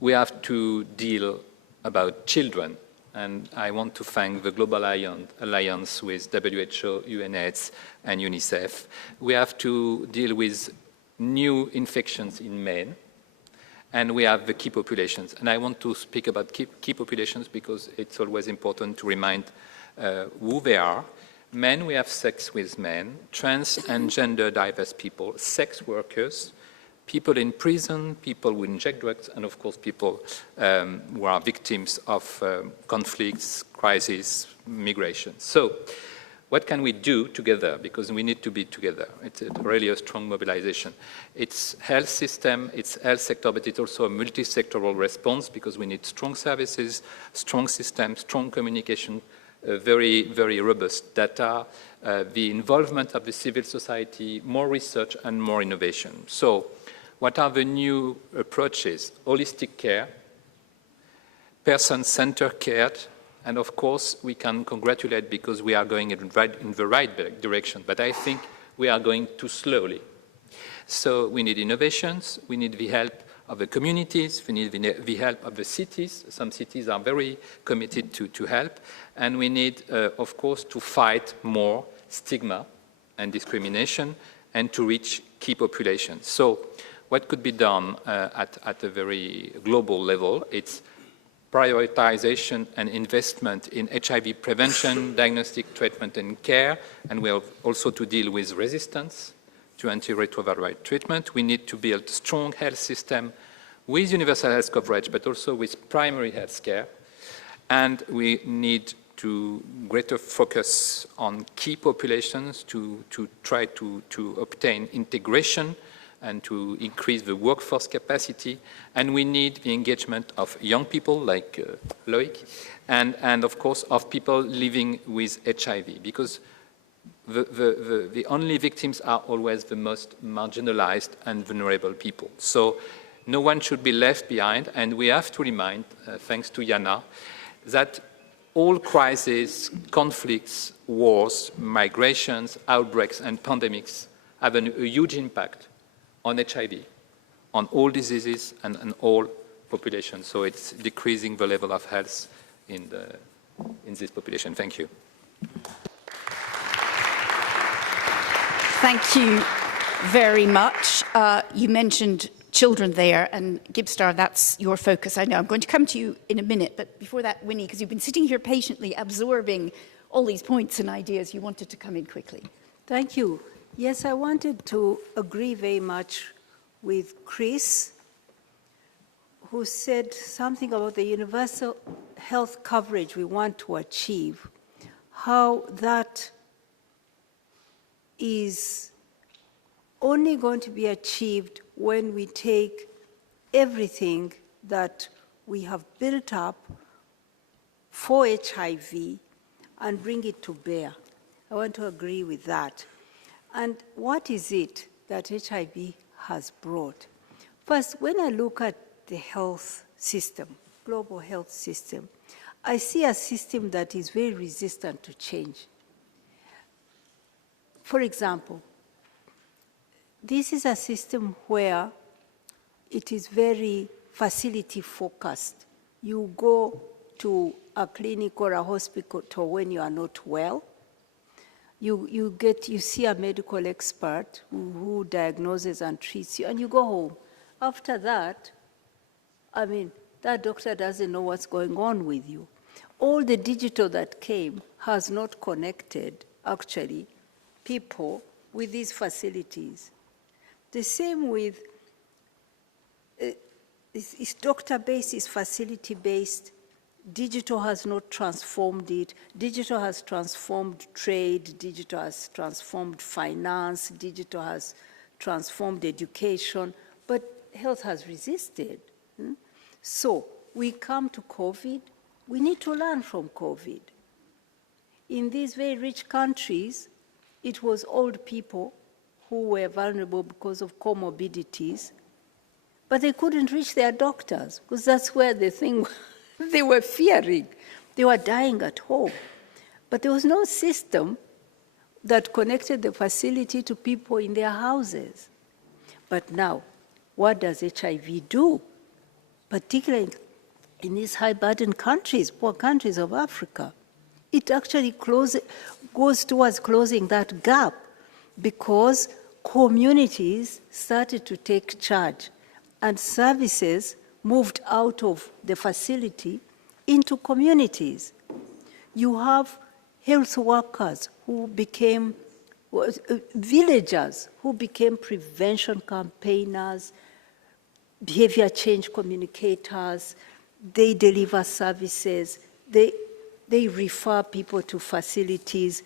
We have to deal about children, and I want to thank the Global Alliance with WHO, UNAIDS, and UNICEF. We have to deal with new infections in men, and we have the key populations. And I want to speak about key populations because it's always important to remind who they are. Men, we have sex with men, trans and gender diverse people, sex workers, people in prison, people who inject drugs, and of course people who are victims of conflicts, crises, migration. So what can we do together? Because we need to be together. It's really a strong mobilization. It's health system, it's health sector, but it's also a multi-sectoral response because we need strong services, strong systems, strong communication, very, very robust data, the involvement of the civil society, more research and more innovation. So what are the new approaches? Holistic care, person-centered care, and of course we can congratulate because we are going in the right direction, but I think we are going too slowly. So we need innovations, we need the help of the communities, we need the help of the cities. Some cities are very committed to help, and we need, of course, to fight more stigma and discrimination and to reach key populations. So what could be done at a very global level? It's prioritization and investment in HIV prevention, diagnostic, treatment and care, and we have also to deal with resistance to antiretroviral treatment. We need to build a strong health system with universal health coverage, but also with primary health care. And we need to greater focus on key populations to try to obtain integration and to increase the workforce capacity. And we need the engagement of young people like Loic, and of course of people living with HIV, because the only victims are always the most marginalized and vulnerable people. So no one should be left behind, and we have to remind, thanks to Jana, that all crises, conflicts, wars, migrations, outbreaks, and pandemics have a huge impact on HIV, on all diseases and all populations. So it's decreasing the level of health in this population. Thank you. Thank you very much. You mentioned children there, and Gibstar, that's your focus. I know I'm going to come to you in a minute, but before that, Winnie, because you've been sitting here patiently absorbing all these points and ideas, you wanted to come in quickly. Thank you. Yes, I wanted to agree very much with Chris, who said something about the universal health coverage we want to achieve, how that is only going to be achieved when we take everything that we have built up for HIV and bring it to bear. I want to agree with that. And what is it that HIV has brought? First, when I look at the health system, global health system, I see a system that is very resistant to change. For example, this is a system where it is very facility focused. You go to a clinic or a hospital when you are not well. You see a medical expert who diagnoses and treats you, and you go home. After that, I mean, that doctor doesn't know what's going on with you. All the digital that came has not connected, actually, people with these facilities. The same with, it's doctor-based, it's facility-based. Digital has not transformed it. Digital has transformed trade. Digital has transformed finance. Digital has transformed education. But health has resisted. So we come to COVID. We need to learn from COVID. In these very rich countries, it was old people who were vulnerable because of comorbidities, but they couldn't reach their doctors because that's where the thing they were fearing. They were dying at home. But there was no system that connected the facility to people in their houses. But now, what does HIV do? Particularly in these high-burden countries, poor countries of Africa. It actually goes towards closing that gap because communities started to take charge and services moved out of the facility into communities. You have health workers who became villagers who became prevention campaigners, behavior change communicators. They deliver services. They refer people to facilities.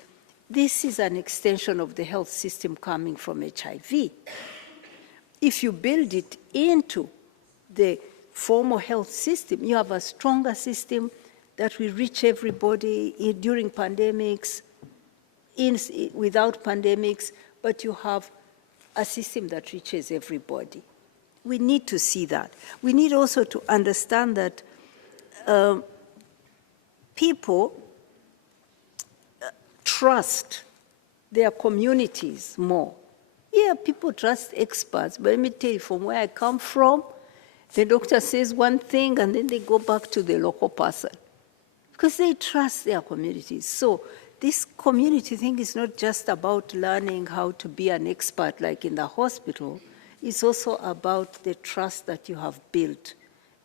This is an extension of the health system coming from HIV. If you build it into the formal health system, you have a stronger system that will reach everybody during pandemics, without pandemics, but you have a system that reaches everybody. We need to see that. We need also to understand that people trust their communities more. Yeah, people trust experts, but let me tell you, from where I come from, the doctor says one thing and then they go back to the local person because they trust their communities. So this community thing is not just about learning how to be an expert like in the hospital. It's also about the trust that you have built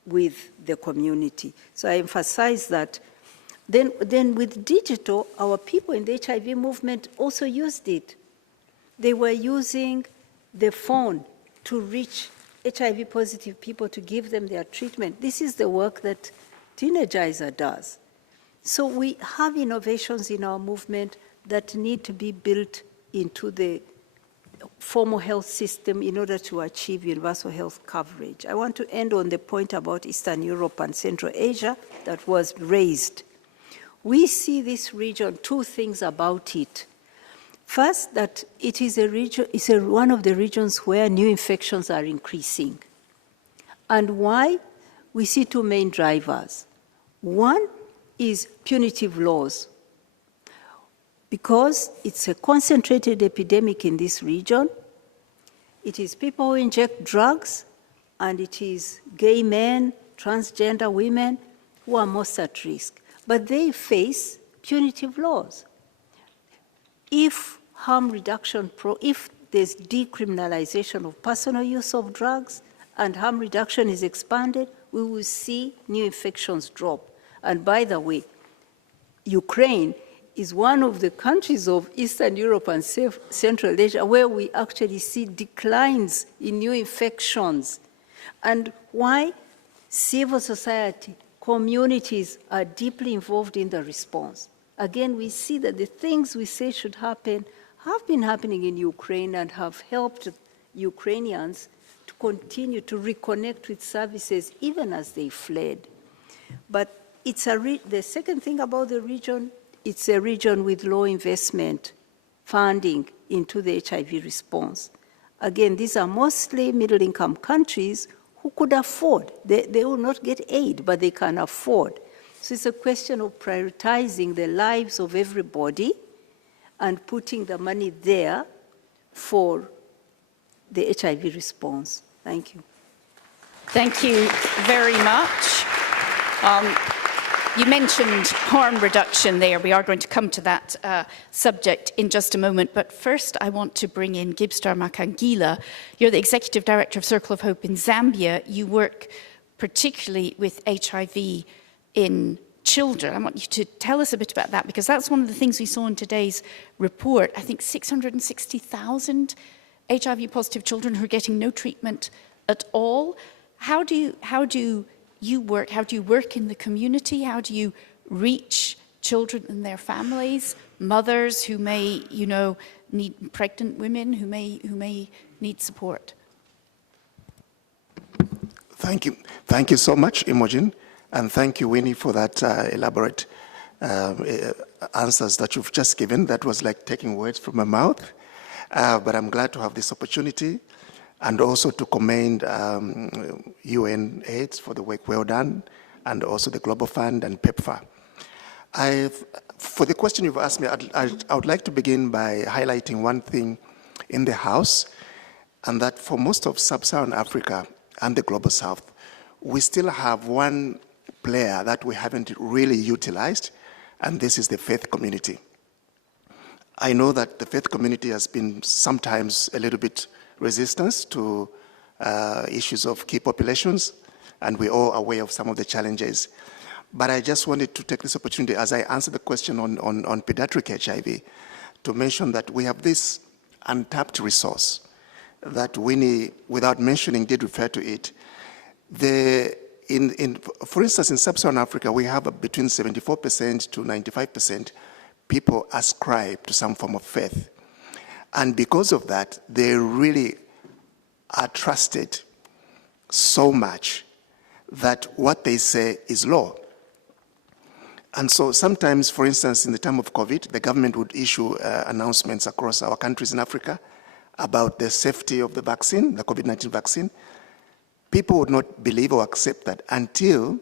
with the community. So I emphasize that. Then with digital, our people in the HIV movement also used it. They were using the phone to reach HIV-positive people to give them their treatment. This is the work that Teenagizer does. So we have innovations in our movement that need to be built into the formal health system in order to achieve universal health coverage. I want to end on the point about Eastern Europe and Central Asia that was raised. We see this region, two things about it. First, that it is a region, one of the regions where new infections are increasing. And why? We see two main drivers. One is punitive laws. Because it's a concentrated epidemic in this region, it is people who inject drugs, and it is gay men, transgender women who are most at risk. But they face punitive laws. If if there's decriminalization of personal use of drugs and harm reduction is expanded, we will see new infections drop. And by the way, Ukraine is one of the countries of Eastern Europe and Central Asia where we actually see declines in new infections. And why? Civil society, communities are deeply involved in the response. Again, we see that the things we say should happen have been happening in Ukraine and have helped Ukrainians to continue to reconnect with services even as they fled. But it's the second thing about the region, it's a region with low investment funding into the HIV response. Again, these are mostly middle-income countries who could afford. They will not get aid, but they can afford. So it's a question of prioritizing the lives of everybody and putting the money there for the HIV response. Thank you. Thank you very much. You mentioned harm reduction there. We are going to come to that subject in just a moment. But first, I want to bring in Gibson Makangila. You're the Executive Director of Circle of Hope in Zambia. You work particularly with HIV in children. I want you to tell us a bit about that, because that's one of the things we saw in today's report. I think 660,000 HIV-positive children who are getting no treatment at all. How do you work in the community? How do you reach children and their families, mothers who may, need, pregnant women who may need support? Thank you. Thank you so much, Imogen, and thank you, Winnie, for that elaborate answers that you've just given. That was like taking words from my mouth, but I'm glad to have this opportunity. And also to commend UNAIDS for the work well done, and also the Global Fund and PEPFAR. For the question you've asked me, I would like to begin by highlighting one thing in the House, and that for most of sub-Saharan Africa and the Global South, we still have one player that we haven't really utilized, and this is the faith community. I know that the faith community has been sometimes a little bit resistance to issues of key populations, and we're all aware of some of the challenges. But I just wanted to take this opportunity as I answer the question on pediatric HIV to mention that we have this untapped resource that Winnie, without mentioning, did refer to it. For instance, in sub-Saharan Africa, we have between 74% to 95% people ascribe to some form of faith. And because of that, they really are trusted so much that what they say is law. And so sometimes, for instance, in the time of COVID, the government would issue announcements across our countries in Africa about the safety of the vaccine, the COVID-19 vaccine. People would not believe or accept that until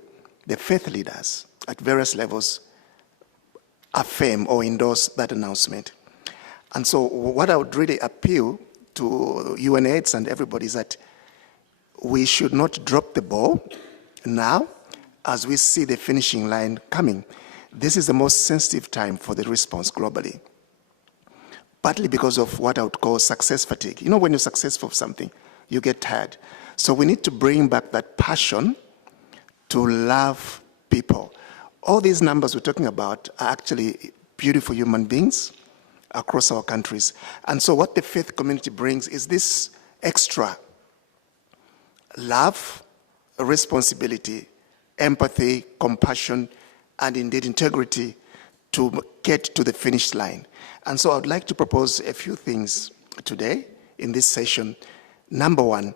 the faith leaders at various levels affirm or endorse that announcement. And so what I would really appeal to UNAIDS and everybody is that we should not drop the ball now as we see the finishing line coming. This is the most sensitive time for the response globally, partly because of what I would call success fatigue. You know, when you're successful for something, you get tired. So we need to bring back that passion to love people. All these numbers we're talking about are actually beautiful human beings across our countries. And so what the faith community brings is this extra love, responsibility, empathy, compassion, and indeed integrity to get to the finish line. And so I'd like to propose a few things today in this session. Number one,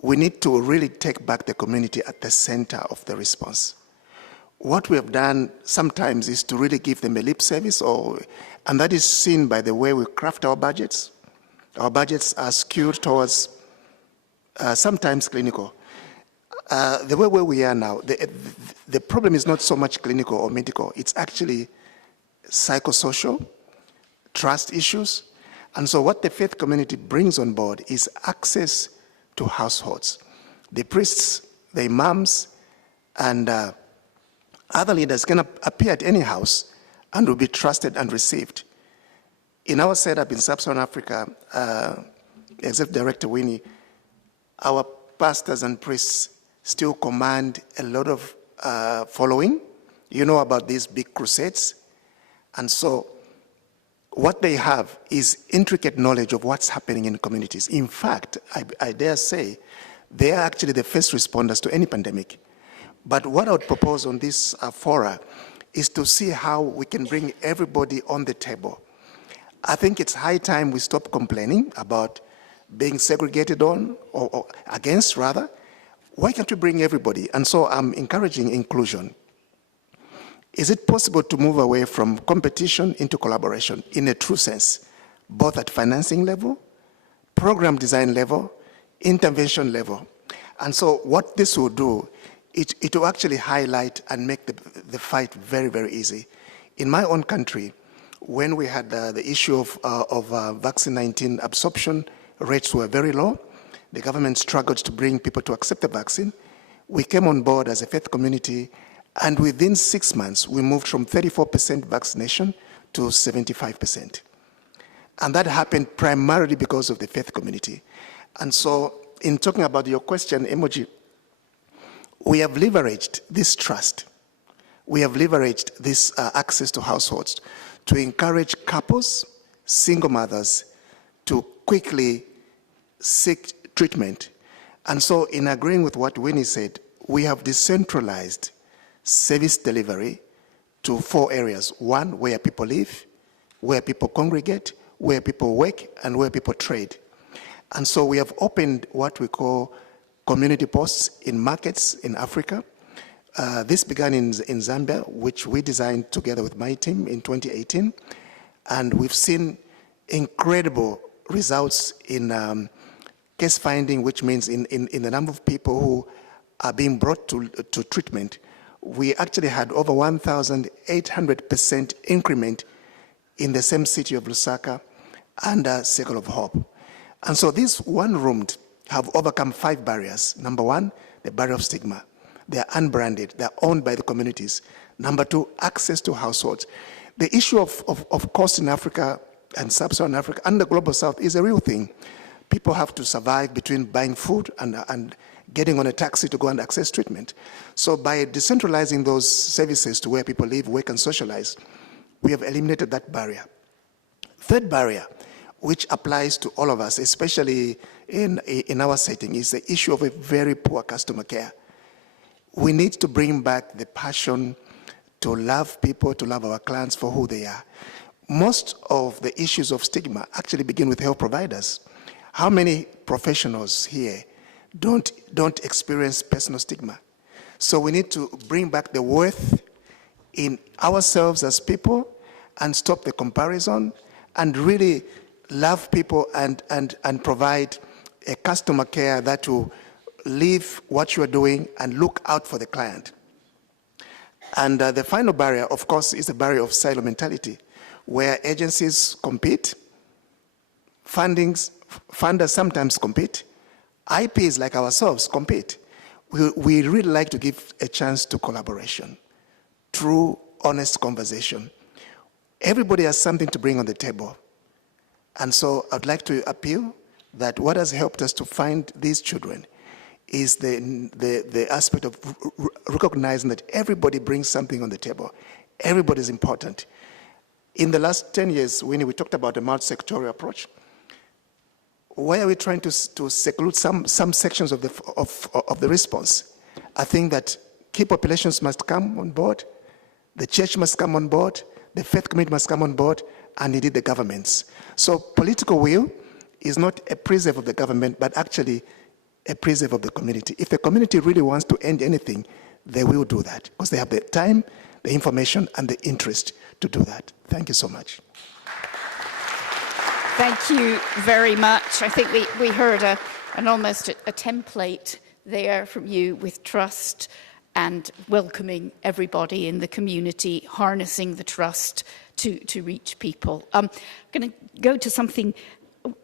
we need to really take back the community at the center of the response. What we have done sometimes is to really give them a lip service, and that is seen by the way we craft our budgets. Our budgets are skewed towards sometimes clinical. The way where we are now, the problem is not so much clinical or medical, it's actually psychosocial, trust issues. And so what the faith community brings on board is access to households. The priests, the imams, and other leaders can appear at any house and will be trusted and received. In our setup in sub-Saharan Africa, Executive Director Winnie, our pastors and priests still command a lot of following. You know about these big crusades. And so what they have is intricate knowledge of what's happening in communities. In fact, I dare say, they are actually the first responders to any pandemic. But what I would propose on this fora is to see how we can bring everybody on the table. I think it's high time we stop complaining about being segregated on, or against rather. Why can't we bring everybody? And so I'm encouraging inclusion. Is it possible to move away from competition into collaboration in a true sense, both at financing level, program design level, intervention level? And so what this will do, it will actually highlight and make the fight very, very easy. In my own country, when we had the issue of vaccine 19 absorption, rates were very low. The government struggled to bring people to accept the vaccine. We came on board as a faith community, and within 6 months, we moved from 34% vaccination to 75%. And that happened primarily because of the faith community. And so, in talking about your question, Emoji, we have leveraged this trust. We have leveraged this access to households to encourage couples, single mothers, to quickly seek treatment. And so, in agreeing with what Winnie said, we have decentralized service delivery to 4 areas. 1, where people live, where people congregate, where people work, and where people trade. And so we have opened what we call community posts in markets in Africa. This began in Zambia, which we designed together with my team in 2018. And we've seen incredible results in case finding, which means in the number of people who are being brought to treatment. We actually had over 1,800% increment in the same city of Lusaka and Circle of Hope. And so these one-roomed have overcome 5 barriers. Number 1, the barrier of stigma. They are unbranded, they are owned by the communities. Number 2, access to households. The issue of cost in Africa and sub-Saharan Africa and the global south is a real thing. People have to survive between buying food and getting on a taxi to go and access treatment. So by decentralizing those services to where people live, work, and socialize, we have eliminated that barrier. Third barrier, which applies to all of us, especially in our setting, is the issue of a very poor customer care. We need to bring back the passion to love people, to love our clients for who they are. Most of the issues of stigma actually begin with health providers. How many professionals here don't experience personal stigma? So we need to bring back the worth in ourselves as people and stop the comparison and really love people and provide a customer care that will live what you are doing and look out for the client. And the final barrier, of course, is the barrier of silo mentality, where agencies compete, funders sometimes compete, IPs like ourselves compete. We really like to give a chance to collaboration, true, honest conversation. Everybody has something to bring on the table. And so I'd like to appeal that what has helped us to find these children is the aspect of recognizing that everybody brings something on the table. Everybody is important. In the last 10 years, Winnie, we talked about a multi-sectorial approach. Why are we trying to seclude some sections of the response? I think that key populations must come on board, the church must come on board, the faith community must come on board, and indeed the governments. So political will is not a preserve of the government, but actually a preserve of the community. If the community really wants to end anything, they will do that, because they have the time, the information, and the interest to do that. Thank you so much. Thank you very much. I think we heard an almost a template there from you with trust and welcoming everybody in the community, harnessing the trust to reach people. I'm going to go to something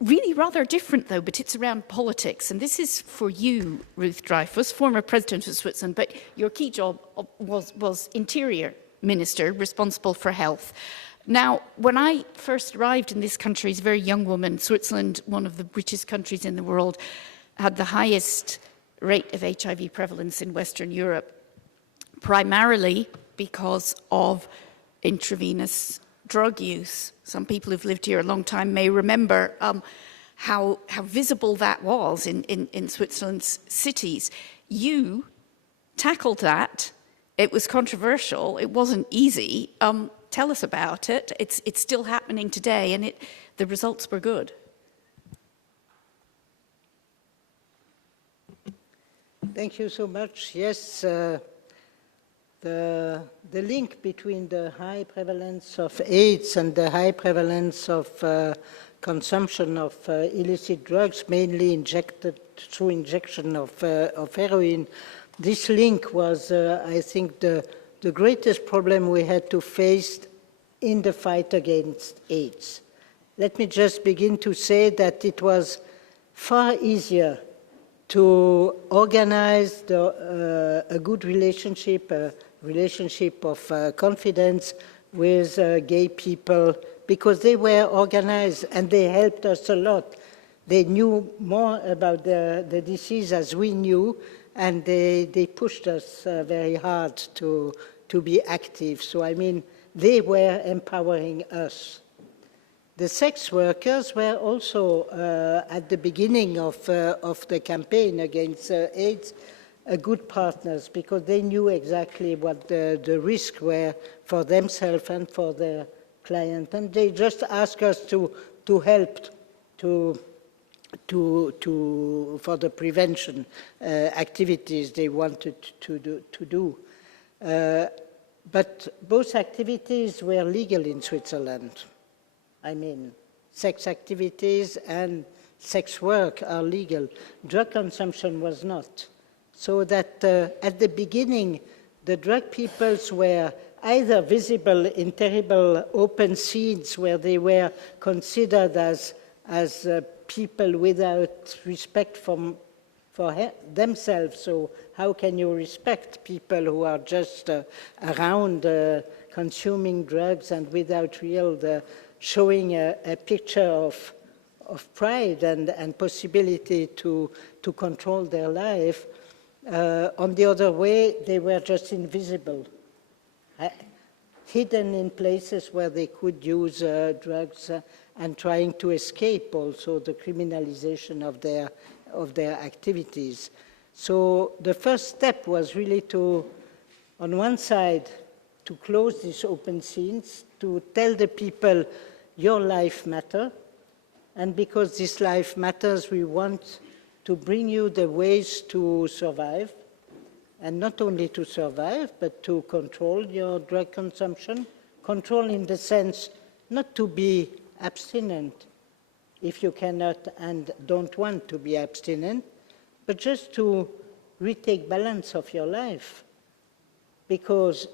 really rather different, though, but it's around politics. And this is for you, Ruth Dreifuss, former president of Switzerland, but your key job was Interior Minister, responsible for health. Now, when I first arrived in this country as a very young woman, Switzerland, one of the richest countries in the world, had the highest rate of HIV prevalence in Western Europe, primarily because of intravenous drug use. Some people who've lived here a long time may remember how visible that was in Switzerland's cities. You tackled that. It was controversial. It wasn't easy. Tell us about it. It's still happening today, and the results were good. Thank you so much. Yes, the link between the high prevalence of AIDS and the high prevalence of consumption of illicit drugs, mainly injected through injection of heroin. This link was, I think, the greatest problem we had to face in the fight against AIDS. Let me just begin to say that it was far easier to organize a good relationship, a relationship of confidence with gay people, because they were organized and they helped us a lot. They knew more about the disease as we knew, and they pushed us very hard to be active. So, I mean, they were empowering us. The sex workers were also, at the beginning of the campaign against AIDS, good partners, because they knew exactly what the risks were for themselves and for their client. And they just asked us to help for the prevention activities they wanted to do. But both activities were legal in Switzerland. I mean, sex activities and sex work are legal. Drug consumption was not. So that at the beginning, the drug peoples were either visible in terrible open scenes where they were considered as people without respect for themselves. So how can you respect people who are just around consuming drugs and without real showing a picture of pride and possibility to control their life? On the other way, they were just invisible, hidden in places where they could use drugs and trying to escape also the criminalization of their activities. So the first step was really to, on one side, to close these open scenes, to tell the people, your life matters, and because this life matters, we want to bring you the ways to survive, and not only to survive, but to control your drug consumption. Control in the sense not to be abstinent if you cannot and don't want to be abstinent, but just to retake balance of your life, because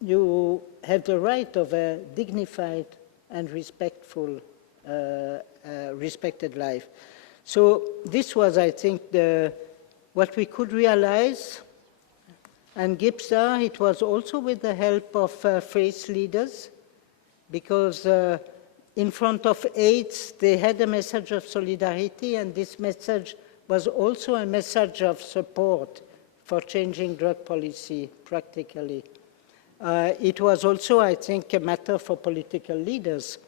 you have the right of a dignified and respectful, respected life. So this was, I think, what we could realize. And Gibson, it was also with the help of faith leaders, because in front of AIDS, they had a message of solidarity, and this message was also a message of support for changing drug policy practically. It was also, I think, a matter for political leaders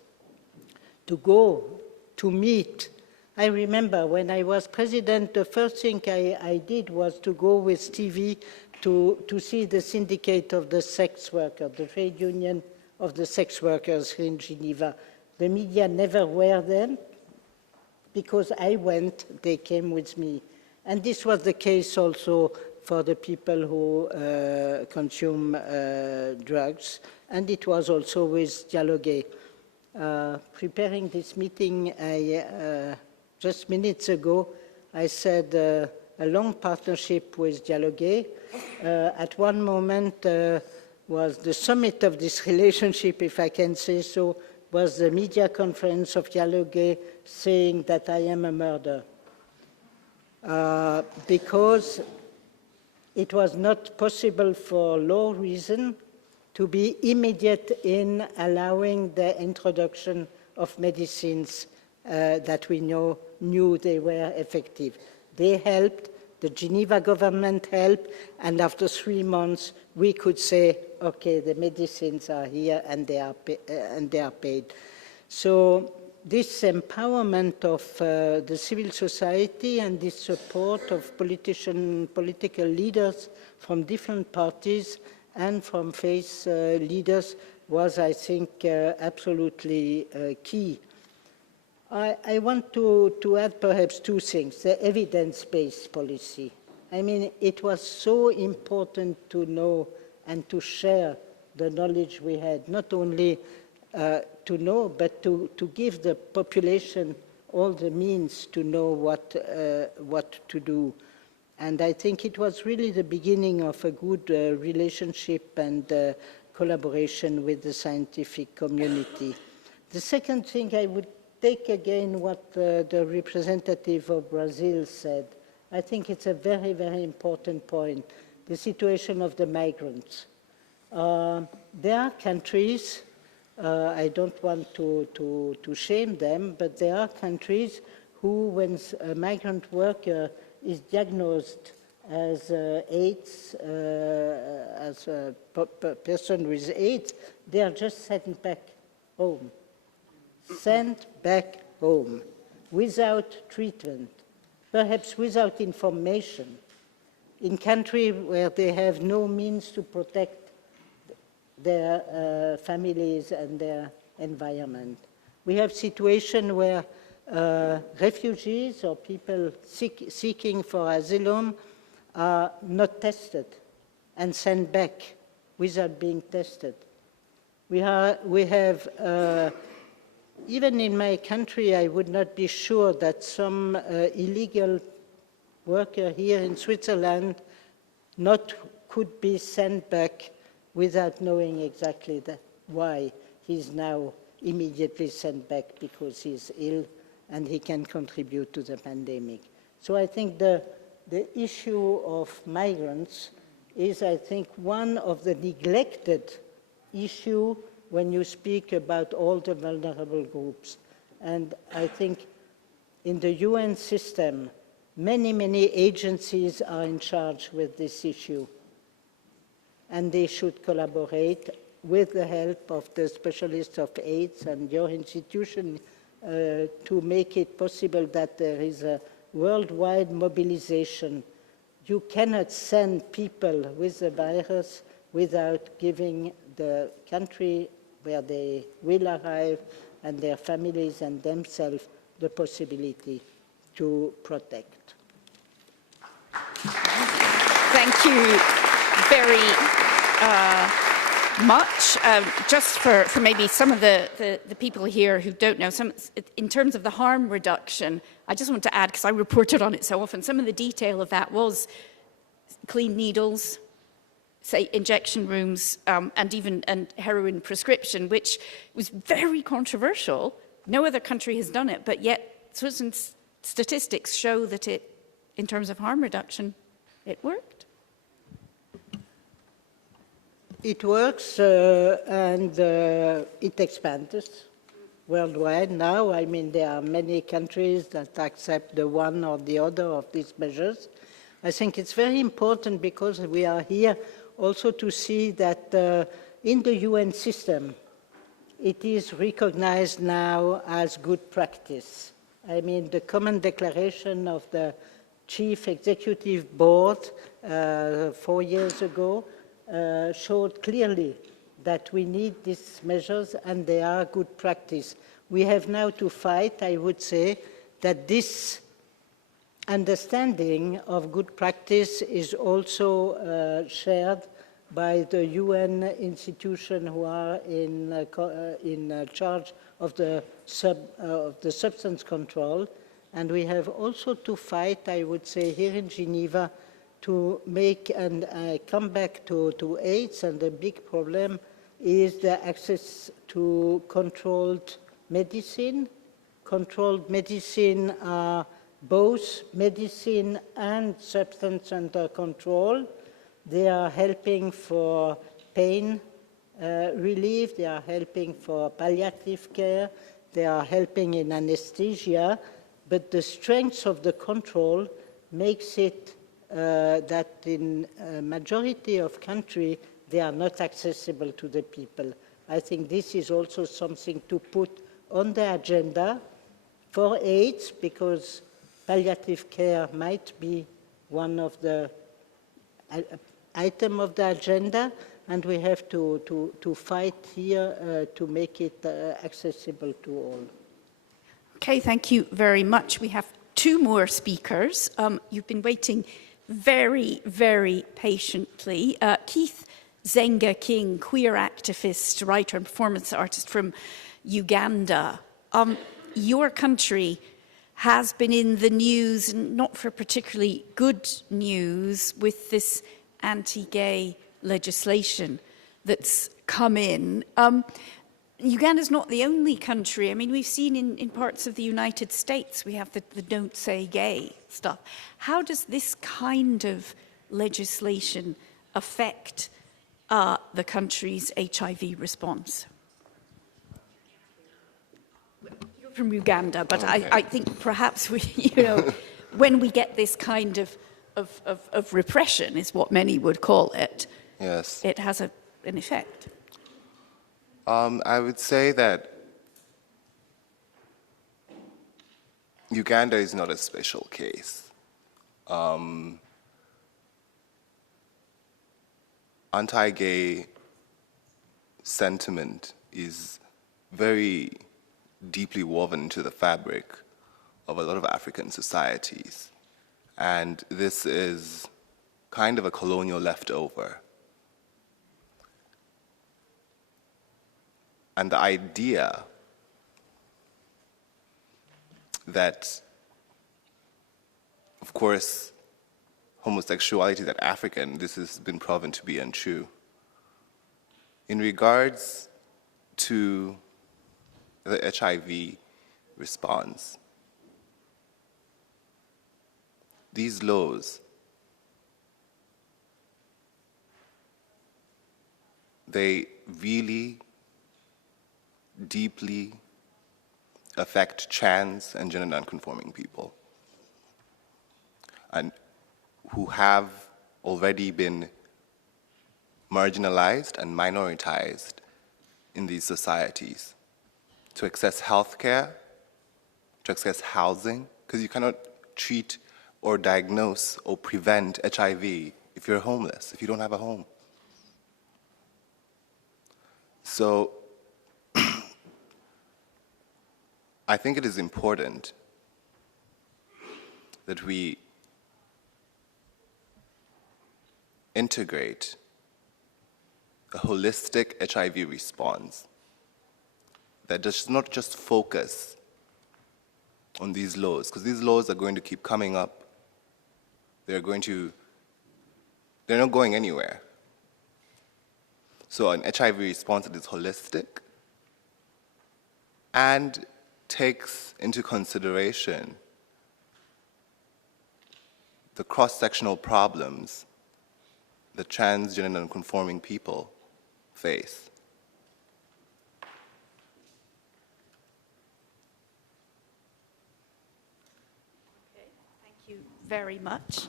to go, to meet. I remember when I was president, the first thing I did was to go with Stevie to see the syndicate of the sex workers, the trade union of the sex workers in Geneva. The media never were there. Because I went, they came with me. And this was the case also for the people who consume drugs. And it was also with Dialogue. Preparing this meeting, just minutes ago, I said a long partnership with Dialogue. At one moment was the summit of this relationship, if I can say so, was the media conference of Dialogue saying that I am a murderer. Because it was not possible for law reason to be immediate in allowing the introduction of medicines that we knew they were effective. They helped, the Geneva government helped, and after 3 months we could say, okay, the medicines are here and they are paid. So this empowerment of the civil society and this support of political leaders from different parties and from faith leaders was, I think, absolutely key. I want to add perhaps two things. The evidence-based policy. I mean, it was so important to know and to share the knowledge we had, not only to know, but to give the population all the means to know what to do. And I think it was really the beginning of a good relationship and collaboration with the scientific community. The second thing, I would take again what the representative of Brazil said. I think it's a very, very important point, the situation of the migrants. There are countries, I don't want to shame them, but there are countries who, when a migrant worker is diagnosed as AIDS, as a person with AIDS, they are just sent back home. Sent back home without treatment, perhaps without information, in countries where they have no means to protect their families and their environment. We have situations where refugees or people seeking for asylum are not tested and sent back without being tested. We have even in my country, I would not be sure that some illegal worker here in Switzerland could be sent back without knowing exactly why he's now immediately sent back because he's ill and he can contribute to the pandemic. So I think the issue of migrants is, I think, one of the neglected issues when you speak about all the vulnerable groups. And I think in the UN system, many agencies are in charge with this issue. And they should collaborate with the help of the specialists of AIDS and your institution to make it possible that there is a worldwide mobilization. You cannot send people with the virus without giving the country where they will arrive and their families and themselves the possibility to protect. Thank you very much. Just for maybe some of the people here who don't know, in terms of the harm reduction, I just want to add, because I reported on it so often, some of the detail of that was clean needles, say injection rooms, and heroin prescription, which was very controversial. No other country has done it, but yet Switzerland's statistics show that in terms of harm reduction, it worked. It works and it expands worldwide now. I mean, there are many countries that accept the one or the other of these measures. I think it's very important because we are here also to see that in the UN system, it is recognized now as good practice. I mean, the common declaration of the Chief Executive Board 4 years ago showed clearly that we need these measures and they are good practice. We have now to fight, I would say, that this understanding of good practice is also shared by the UN institution who are in charge of the substance control. And we have also to fight, I would say, here in Geneva to make, and I come back to AIDS, and the big problem is the access to controlled medicine. Controlled medicine are both medicine and substance under control. They are helping for pain relief, they are helping for palliative care, they are helping in anesthesia, but the strength of the control makes it that in a majority of countries, they are not accessible to the people. I think this is also something to put on the agenda for AIDS, because palliative care might be one of the item of the agenda, and we have to fight here to make it accessible to all. Okay, thank you very much. We have two more speakers. You've been waiting very, very patiently. Keith Zenga King, queer activist, writer and performance artist from Uganda. Your country has been in the news, not for particularly good news, with this anti-gay legislation that's come in. Uganda's not the only country. I mean, we've seen in parts of the United States, we have the don't say gay stuff. How does this kind of legislation affect the country's HIV response? You're from Uganda, but okay. I think perhaps we, when we get this kind of repression, is what many would call it, yes, it has an effect. I would say that Uganda is not a special case. Anti-gay sentiment is very deeply woven into the fabric of a lot of African societies. And this is kind of a colonial leftover. And the idea that, of course, homosexuality is African, this has been proven to be untrue. In regards to the HIV response, these laws, they really deeply affect trans and gender nonconforming people, and who have already been marginalized and minoritized in these societies to access healthcare, to access housing, because you cannot treat or diagnose or prevent HIV if you're homeless, if you don't have a home. So I think it is important that we integrate a holistic HIV response that does not just focus on these laws, because these laws are going to keep coming up. They're not going anywhere. So an HIV response that is holistic and takes into consideration the cross-sectional problems that transgender and nonconforming people face. Okay, thank you very much.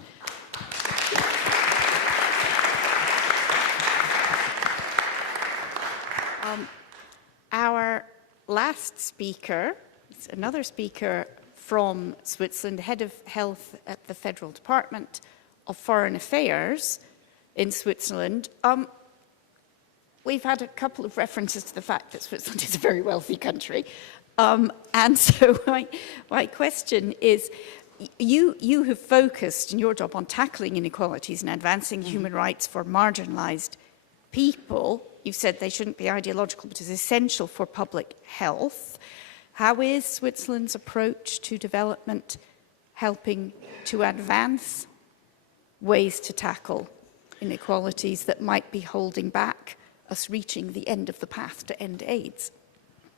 Our last speaker is another speaker from Switzerland, head of health at the Federal Department of Foreign Affairs in Switzerland. We've had a couple of references to the fact that Switzerland is a very wealthy country. And so my question is, you have focused in your job on tackling inequalities and advancing human rights for marginalized people. You've said they shouldn't be ideological, but is essential for public health. How is Switzerland's approach to development helping to advance ways to tackle inequalities that might be holding back us reaching the end of the path to end AIDS?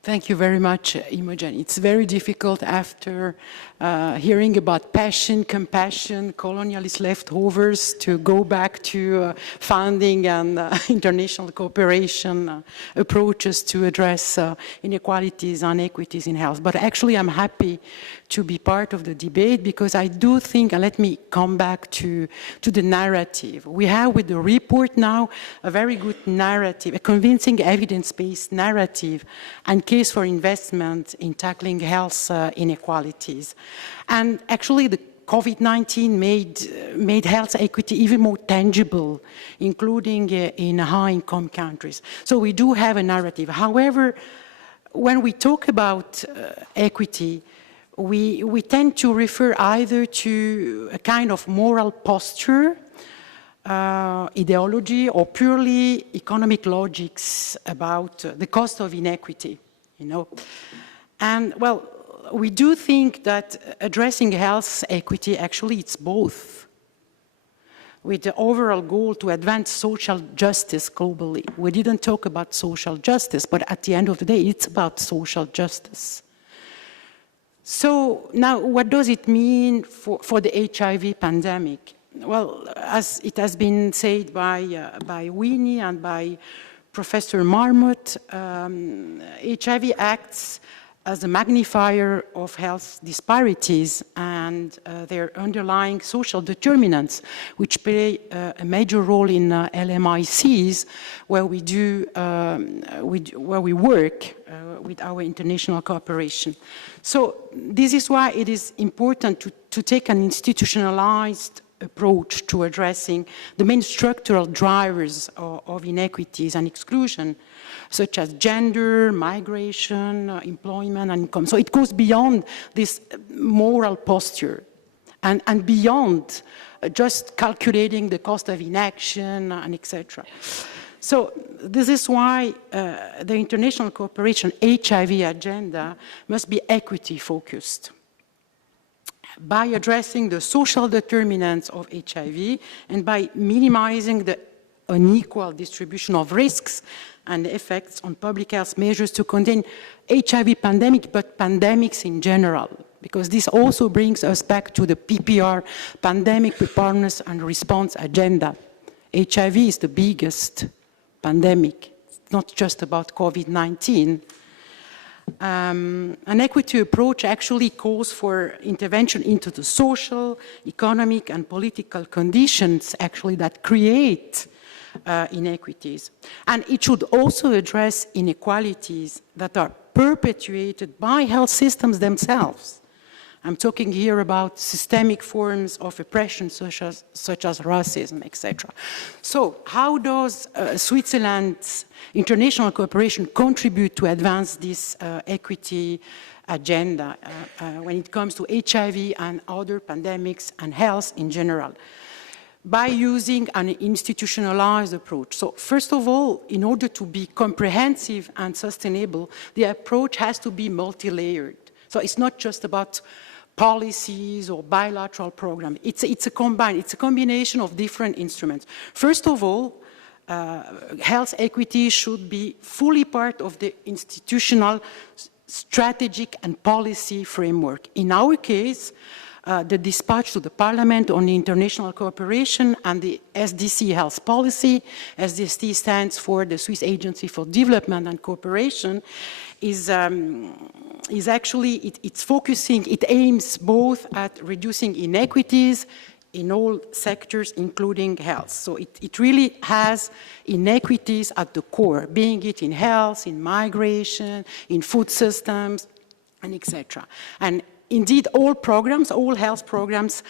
Thank you very much, Imogen. It's very difficult after hearing about passion, compassion, colonialist leftovers to go back to founding and international cooperation approaches to address inequalities and inequities in health. But actually, I'm happy to be part of the debate because I do think, and let me come back to the narrative. We have with the report now a very good narrative, a convincing evidence-based narrative and case for investment in tackling health inequalities. And actually the COVID-19 made health equity even more tangible, including in high-income countries. So we do have a narrative. However, when we talk about equity, we tend to refer either to a kind of moral posture ideology or purely economic logics about the cost of inequity, you know. And, well, we do think that addressing health equity, actually, it's both, with the overall goal to advance social justice globally. We didn't talk about social justice, but at the end of the day, it's about social justice. So now, what does it mean for the HIV pandemic? Well, as it has been said by Winnie and by Professor Marmot, HIV acts as a magnifier of health disparities and their underlying social determinants, which play a major role in LMICs, where we do, where we work with our international cooperation. So this is why it is important to take an institutionalized approach to addressing the main structural drivers of inequities and exclusion, such as gender, migration, employment, and income. So it goes beyond this moral posture and beyond just calculating the cost of inaction and etc. So this is why the international cooperation HIV agenda must be equity focused. By addressing the social determinants of HIV and by minimizing the unequal distribution of risks and effects on public health measures to contain HIV pandemic, but pandemics in general, because this also brings us back to the PPR, Pandemic Preparedness and Response Agenda. HIV is the biggest pandemic. It's not just about COVID-19. An equity approach actually calls for intervention into the social, economic, and political conditions actually that create inequities. And it should also address inequalities that are perpetuated by health systems themselves. I'm talking here about systemic forms of oppression such as racism, etc. So how does Switzerland's international cooperation contribute to advance this equity agenda when it comes to HIV and other pandemics and health in general? By using an institutionalized approach. So first of all, in order to be comprehensive and sustainable, the approach has to be multi-layered. So it's not just about policies or bilateral programs. It's a combination of different instruments. First of all, health equity should be fully part of the institutional, strategic, and policy framework. In our case, the dispatch to the Parliament on the international cooperation and the SDC health policy, SDC stands for the Swiss Agency for Development and Cooperation, is actually, it's focusing, it aims both at reducing inequities in all sectors, including health. So it really has inequities at the core, being it in health, in migration, in food systems, and etc. And indeed, all programs, all health programs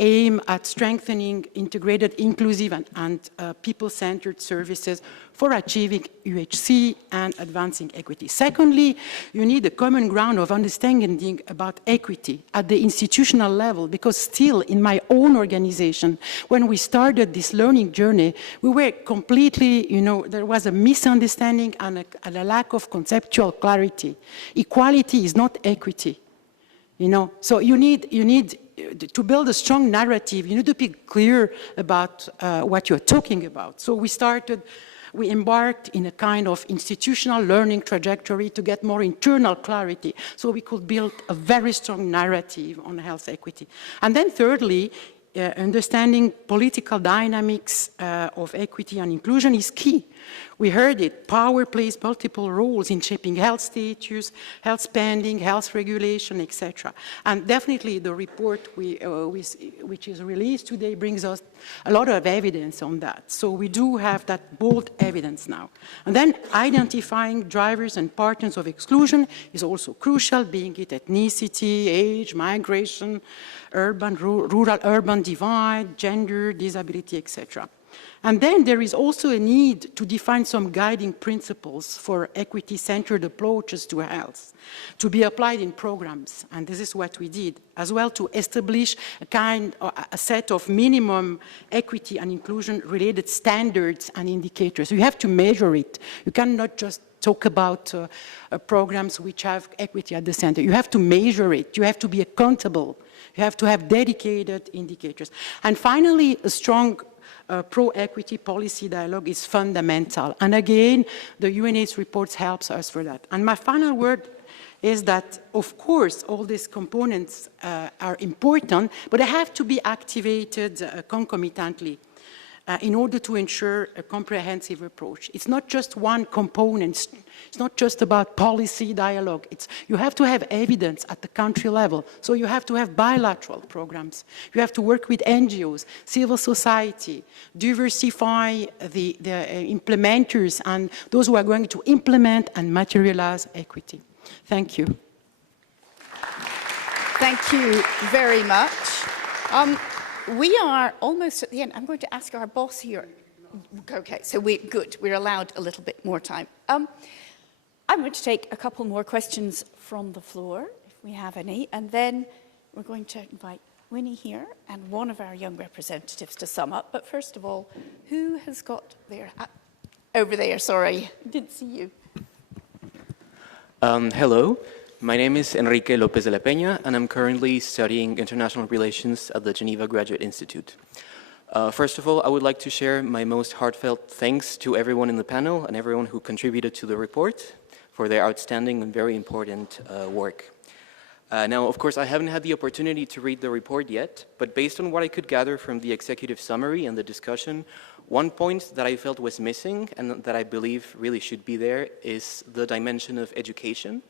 aim at strengthening integrated, inclusive, and people-centered services for achieving UHC and advancing equity. Secondly, you need a common ground of understanding about equity at the institutional level, because still in my own organization, when we started this learning journey, we were completely, there was a misunderstanding and a lack of conceptual clarity. Equality is not equity. So you need to build a strong narrative. You need to be clear about what you're talking about. So we embarked in a kind of institutional learning trajectory to get more internal clarity, so we could build a very strong narrative on health equity. And then thirdly, understanding political dynamics of equity and inclusion is key. We heard it, power plays multiple roles in shaping health status, health spending, health regulation, etc. And definitely the report which is released today brings us a lot of evidence on that. So we do have that bold evidence now. And then identifying drivers and partners of exclusion is also crucial, being it ethnicity, age, migration, urban, rural-urban divide, gender, disability, etc. And then there is also a need to define some guiding principles for equity-centered approaches to health to be applied in programs, and this is what we did, as well to establish a set of minimum equity and inclusion-related standards and indicators. You have to measure it. You cannot just talk about programs which have equity at the center. You have to measure it. You have to be accountable. You have to have dedicated indicators. And finally, a strong pro-equity policy dialogue is fundamental. And again, the UNAIDS reports helps us for that. And my final word is that, of course, all these components are important, but they have to be activated concomitantly in order to ensure a comprehensive approach. It's not just one component. It's not just about policy dialogue. You have to have evidence at the country level. So you have to have bilateral programs. You have to work with NGOs, civil society, diversify the implementers and those who are going to implement and materialize equity. Thank you. Thank you very much. We are almost at the end. I'm going to ask our boss here. Okay, so we're allowed a little bit more time. I'm going to take a couple more questions from the floor, if we have any, and then we're going to invite Winnie here and one of our young representatives to sum up. But first of all, who has got their... over there, sorry, didn't see you. Hello, my name is Enrique Lopez de la Peña, and I'm currently studying international relations at the Geneva Graduate Institute. First of all, I would like to share my most heartfelt thanks to everyone in the panel and everyone who contributed to the report for their outstanding and very important work. Now, of course, I haven't had the opportunity to read the report yet, but based on what I could gather from the executive summary and the discussion, one point that I felt was missing and that I believe really should be there is the dimension of education.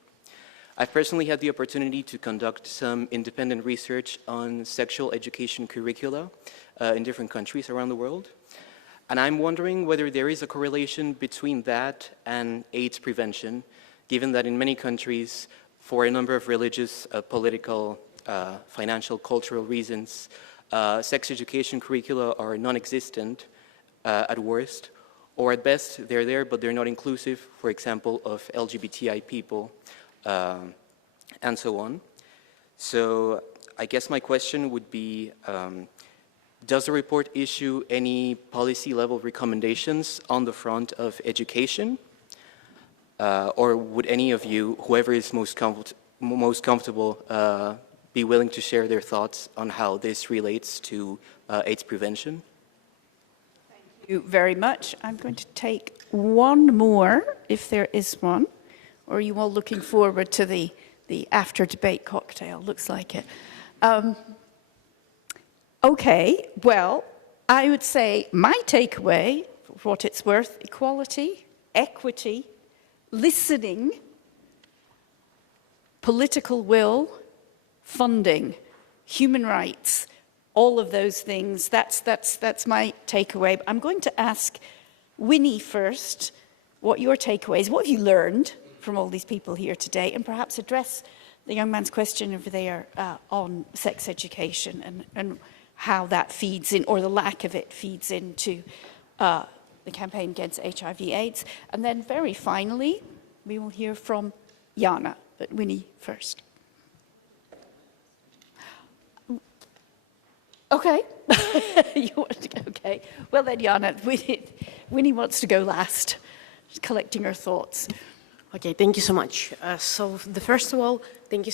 I've personally had the opportunity to conduct some independent research on sexual education curricula in different countries around the world. And I'm wondering whether there is a correlation between that and AIDS prevention, given that in many countries, for a number of religious, political, financial, cultural reasons, sex education curricula are non-existent at worst, or at best, they're there, but they're not inclusive, for example, of LGBTI people, and so on. So I guess my question would be, does the report issue any policy-level recommendations on the front of education? Or would any of you, whoever is most comfortable, be willing to share their thoughts on how this relates to AIDS prevention? Thank you very much. I'm going to take one more, if there is one. Or are you all looking forward to the after-debate cocktail? Looks like it. Okay, well, I would say my takeaway, for what it's worth, equality, equity, listening, political will, funding, human rights, all of those things. That's my takeaway. I'm going to ask Winnie first what your takeaway is. What have you learned from all these people here today, and perhaps address the young man's question over there on sex education and how that feeds in, or the lack of it feeds into the campaign against HIV/AIDS. And then very finally, we will hear from Jana, but Winnie first. Okay. You want to go? Okay. Well then, Jana, Winnie wants to go last. She's collecting her thoughts. Okay, thank you so much. So first of all, thank you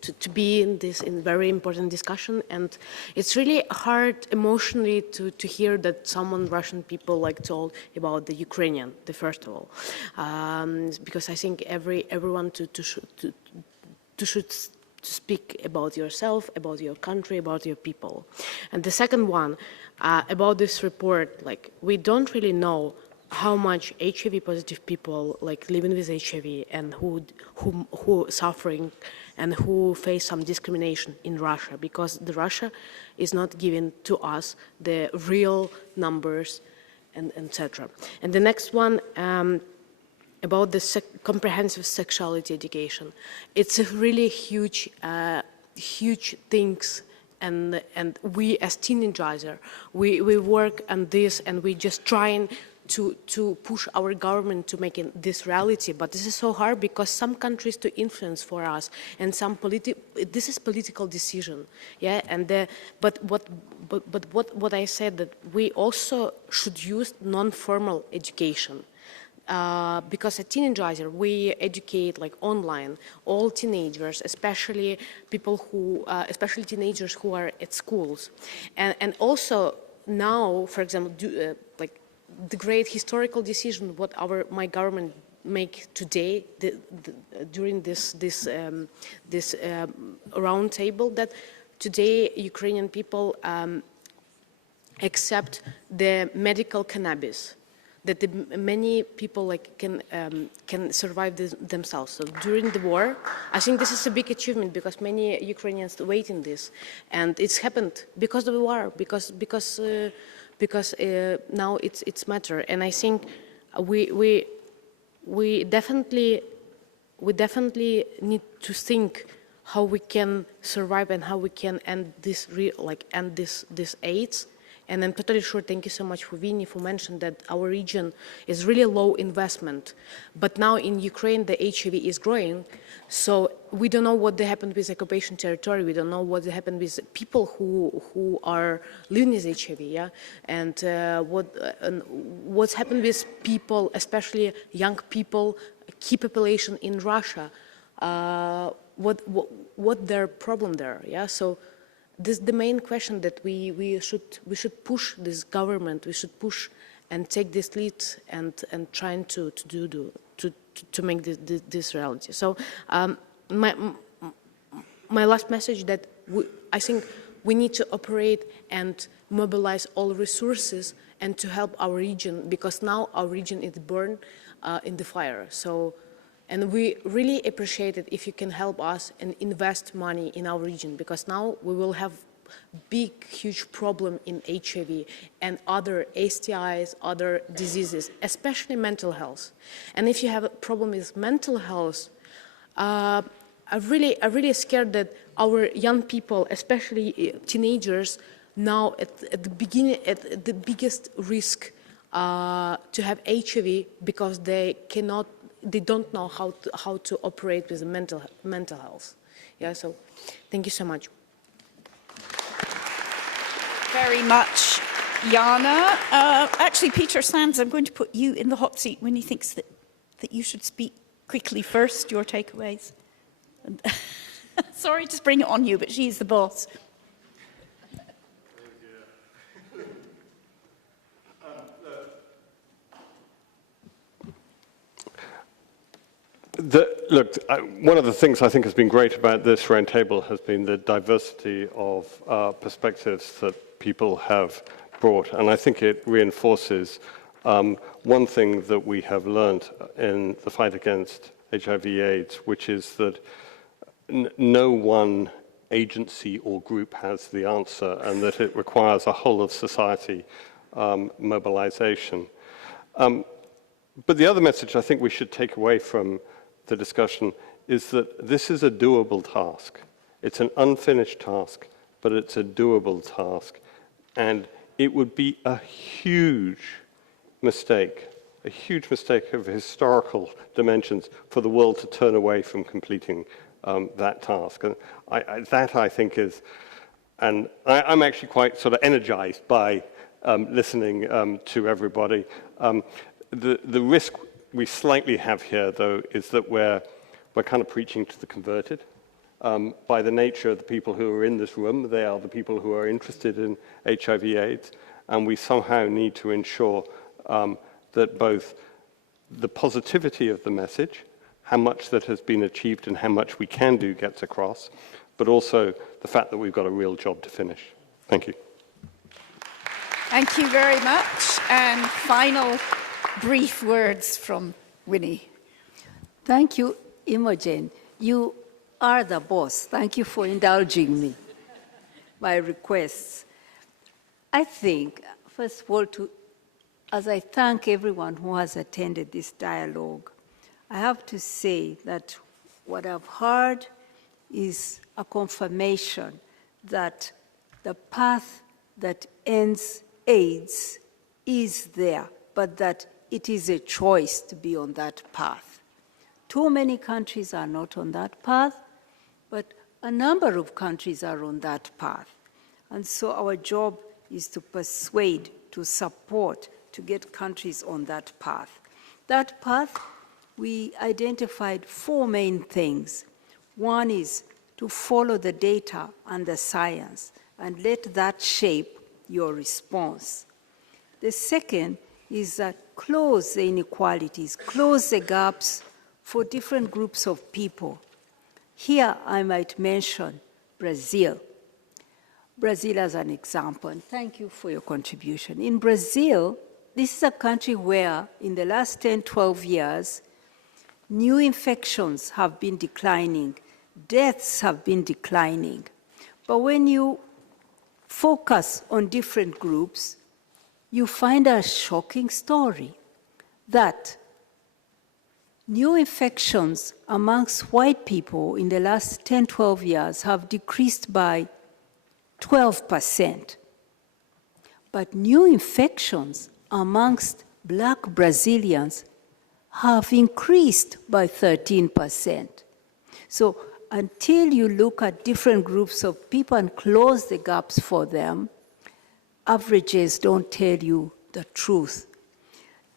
to be in this very important discussion, and it's really hard emotionally to hear that someone Russian people told about the Ukrainian, first of all, because I think everyone should speak about yourself, about your country, about your people. And the second one, about this report, we don't really know how much HIV-positive people living with HIV and who suffering and who face some discrimination in Russia, because Russia is not giving to us the real numbers and etc. And the next one, about the comprehensive sexuality education. It's a really huge things and we as teenagers, we work on this, and we just trying to push our government to make this reality. But this is so hard because some countries to influence for us, and this is political decision, yeah. And but what I said, that we also should use non-formal education. Because as teenagers, we educate like online, all teenagers, especially people who, especially teenagers who are at schools. And also now, for example, like the great historical decision what my government make today during this round table, that today Ukrainian people accept the medical cannabis, that many people like can survive themselves. So during the war, I think this is a big achievement because many Ukrainians waiting this, and it's happened because of the war, because now it's matter. And I think we definitely need to think how we can survive and how we can end this this AIDS. And I'm totally sure, thank you so much for Vinny for mentioning that our region is really low investment. But now in Ukraine, the HIV is growing. So we don't know what happened with occupation territory. We don't know what happened with people who are living with HIV, yeah? And what's happened with people, especially young people, key population in Russia, what their problem there, yeah? So this is the main question that we should push this government. We should push and take this lead and trying to make this reality. So my last message that I think we need to operate and mobilize all resources and to help our region, because now our region is burned in the fire. So. And we really appreciate it if you can help us and invest money in our region, because now we will have big, huge problem in HIV and other STIs, other diseases, especially mental health. And if you have a problem with mental health, I'm really scared that our young people, especially teenagers, now at the beginning, at the biggest risk to have HIV because they don't know how to operate with mental health. Yeah, so thank you so much. Very much, Jana. Actually, Peter Sands, I'm going to put you in the hot seat when he thinks that you should speak quickly first, your takeaways. And sorry to spring it on you, but she's the boss. One of the things I think has been great about this roundtable has been the diversity of perspectives that people have brought, and I think it reinforces one thing that we have learned in the fight against HIV/AIDS, which is that no one agency or group has the answer, and that it requires a whole of society mobilization. But the other message I think we should take away from the discussion is that this is a doable task. It's an unfinished task, but it's a doable task. And it would be a huge mistake of historical dimensions for the world to turn away from completing that task. And I think is, and I'm actually quite sort of energized by listening to everybody. The risk we slightly have here, though, is that we're kind of preaching to the converted. By the nature of the people who are in this room, they are the people who are interested in HIV/AIDS, and we somehow need to ensure that both the positivity of the message, how much that has been achieved and how much we can do gets across, but also the fact that we've got a real job to finish. Thank you. Thank you very much. And final brief words from Winnie. Thank you, Imogen. You are the boss. Thank you for indulging me, my requests. I think, first of all, as I thank everyone who has attended this dialogue, I have to say that what I've heard is a confirmation that the path that ends AIDS is there, but that it is a choice to be on that path. Too many countries are not on that path, but a number of countries are on that path. And so our job is to persuade, to support, to get countries on that path. That path, we identified 4 main things. One is to follow the data and the science and let that shape your response. The second is that close the inequalities, close the gaps for different groups of people. Here I might mention Brazil. Brazil as an example, and thank you for your contribution. In Brazil, this is a country where in the last 10, 12 years, new infections have been declining, deaths have been declining. But when you focus on different groups, you find a shocking story that new infections amongst white people in the last 10, 12 years have decreased by 12%. But new infections amongst Black Brazilians have increased by 13%. So until you look at different groups of people and close the gaps for them, averages don't tell you the truth.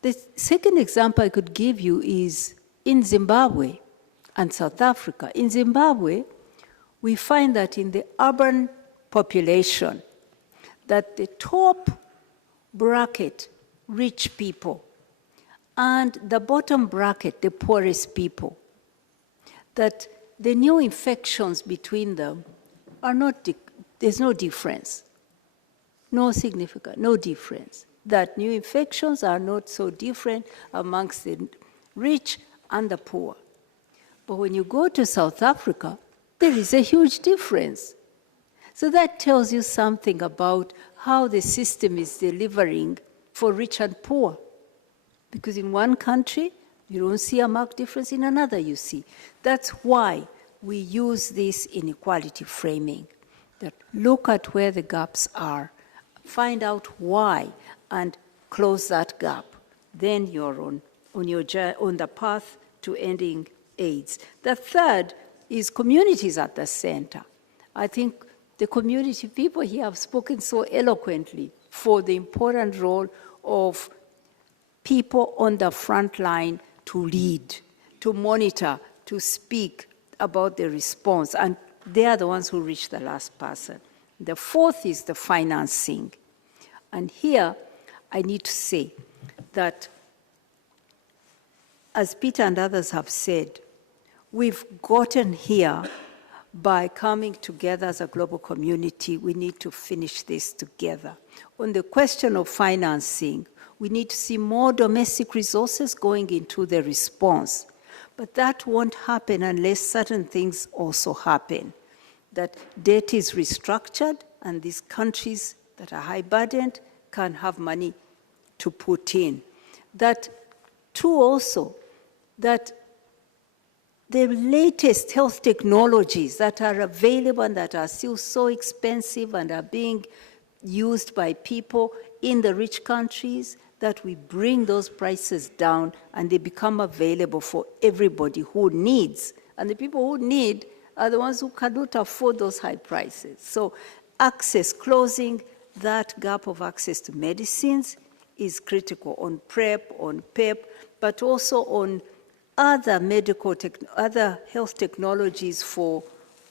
The second example I could give you is in Zimbabwe and South Africa. In Zimbabwe, we find that in the urban population, that the top bracket, rich people, and the bottom bracket, the poorest people, that the new infections between them are not, there's no difference, no significant, no difference. That new infections are not so different amongst the rich and the poor. But when you go to South Africa, there is a huge difference. So that tells you something about how the system is delivering for rich and poor. Because in one country, you don't see a marked difference, in another you see. That's why we use this inequality framing, that look at where the gaps are, find out why, and close that gap. Then you're on the path to ending AIDS. The third is communities at the center. I think the community people here have spoken so eloquently for the important role of people on the front line to lead, to monitor, to speak about the response, and they are the ones who reach the last person. The fourth is the financing. And here, I need to say that, as Peter and others have said, we've gotten here by coming together as a global community. We need to finish this together. On the question of financing, we need to see more domestic resources going into the response. But that won't happen unless certain things also happen. That debt is restructured, and these countries that are high-burdened can have money to put in. That, too, also, that the latest health technologies that are available and that are still so expensive and are being used by people in the rich countries, that we bring those prices down and they become available for everybody who needs. And the people who need are the ones who cannot afford those high prices. So access, closing that gap of access to medicines is critical on PrEP, on PEP, but also on other other health technologies for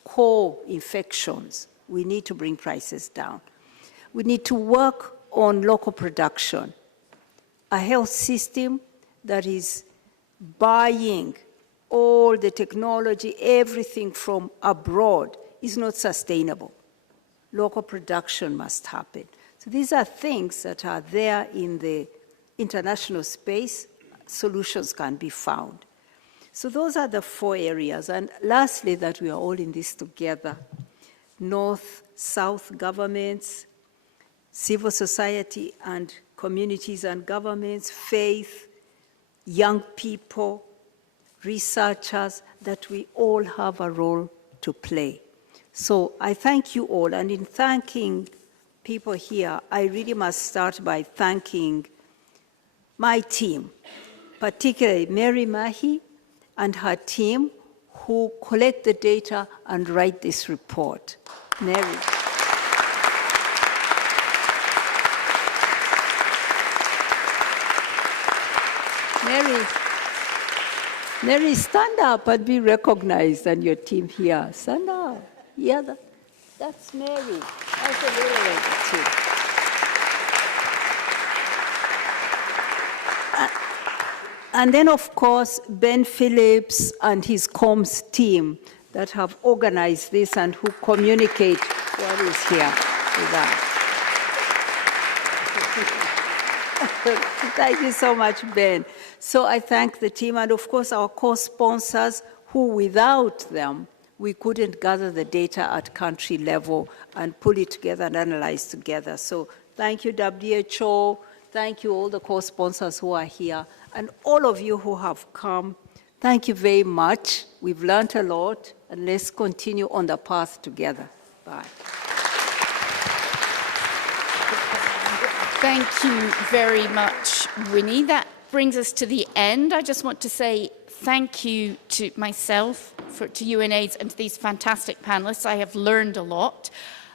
core infections. We need to bring prices down. We need to work on local production. A health system that is buying all the technology, everything from abroad, is not sustainable. Local production must happen. So these are things that are there in the international space. Solutions can be found. So those are the 4 areas. And lastly, that we are all in this together. North, South governments, civil society and communities and governments, faith, young people, researchers, that we all have a role to play. So I thank you all, and in thanking people here, I really must start by thanking my team, particularly Mary Mahi and her team, who collect the data and write this report. Mary. Mary, stand up and be recognized, and your team here. Stand up. Yeah, that's Mary. That's a little lady too. And then, of course, Ben Phillips and his comms team that have organized this and who communicate what is here with us. Thank you so much, Ben. So I thank the team and, of course, our co-sponsors who, without them, we couldn't gather the data at country level and pull it together and analyze together. So thank you, WHO. Thank you, all the co-sponsors who are here. And all of you who have come, thank you very much. We've learned a lot, and let's continue on the path together. Bye. Thank you very much, Winnie. That brings us to the end. I just want to say thank you to myself, to UNAIDS, and to these fantastic panelists. I have learned a lot.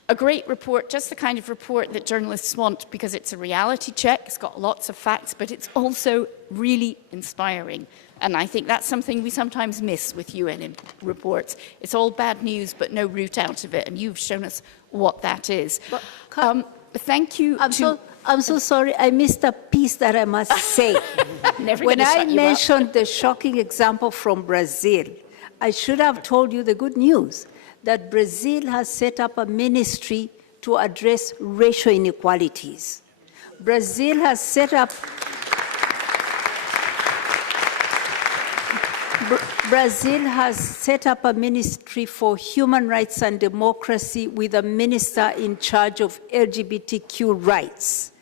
A great report, just the kind of report that journalists want, because it's a reality check, it's got lots of facts, but it's also really inspiring. And I think that's something we sometimes miss with UN reports. It's all bad news, but no root out of it, and you've shown us what that is. Thank you. I'm so sorry, I missed a piece that I must say. When I mentioned the shocking example from Brazil, I should have told you the good news, that Brazil has set up a ministry to address racial inequalities. Brazil has set up a ministry for human rights and democracy with a minister in charge of LGBTQ rights.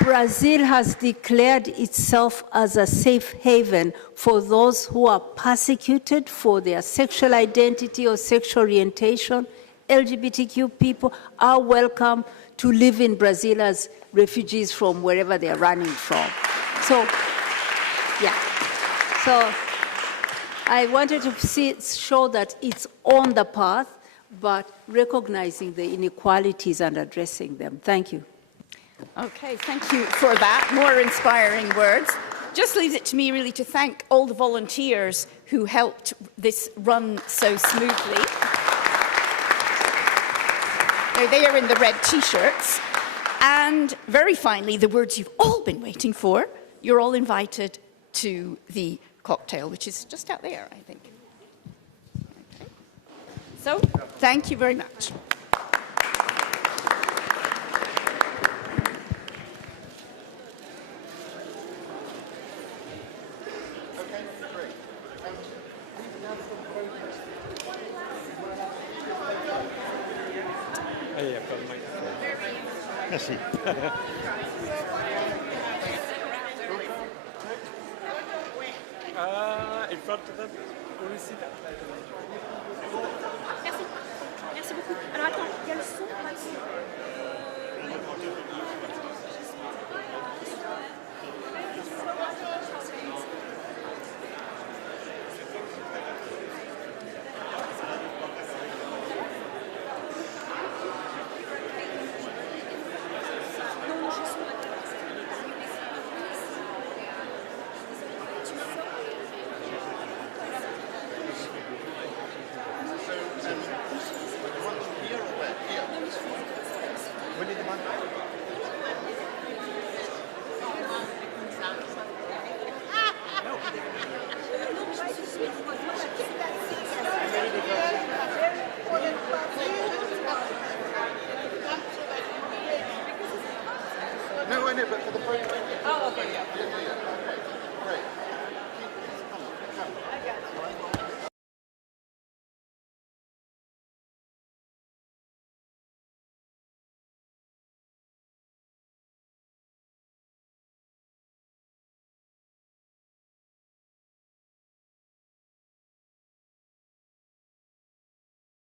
Brazil has declared itself as a safe haven for those who are persecuted for their sexual identity or sexual orientation. LGBTQ people are welcome to live in Brazil as refugees from wherever they're running from. So, yeah. So I wanted to show that it's on the path, but recognizing the inequalities and addressing them. Thank you. Okay, thank you for that. More inspiring words. Just leaves it to me really to thank all the volunteers who helped this run so smoothly. They are in the red t-shirts. And very finally, the words you've all been waiting for. You're all invited to the cocktail, which is just out there, I think. Okay. So, thank you very much. Merci. In front of them. Merci. Merci beaucoup. Alors attends, il y a le son.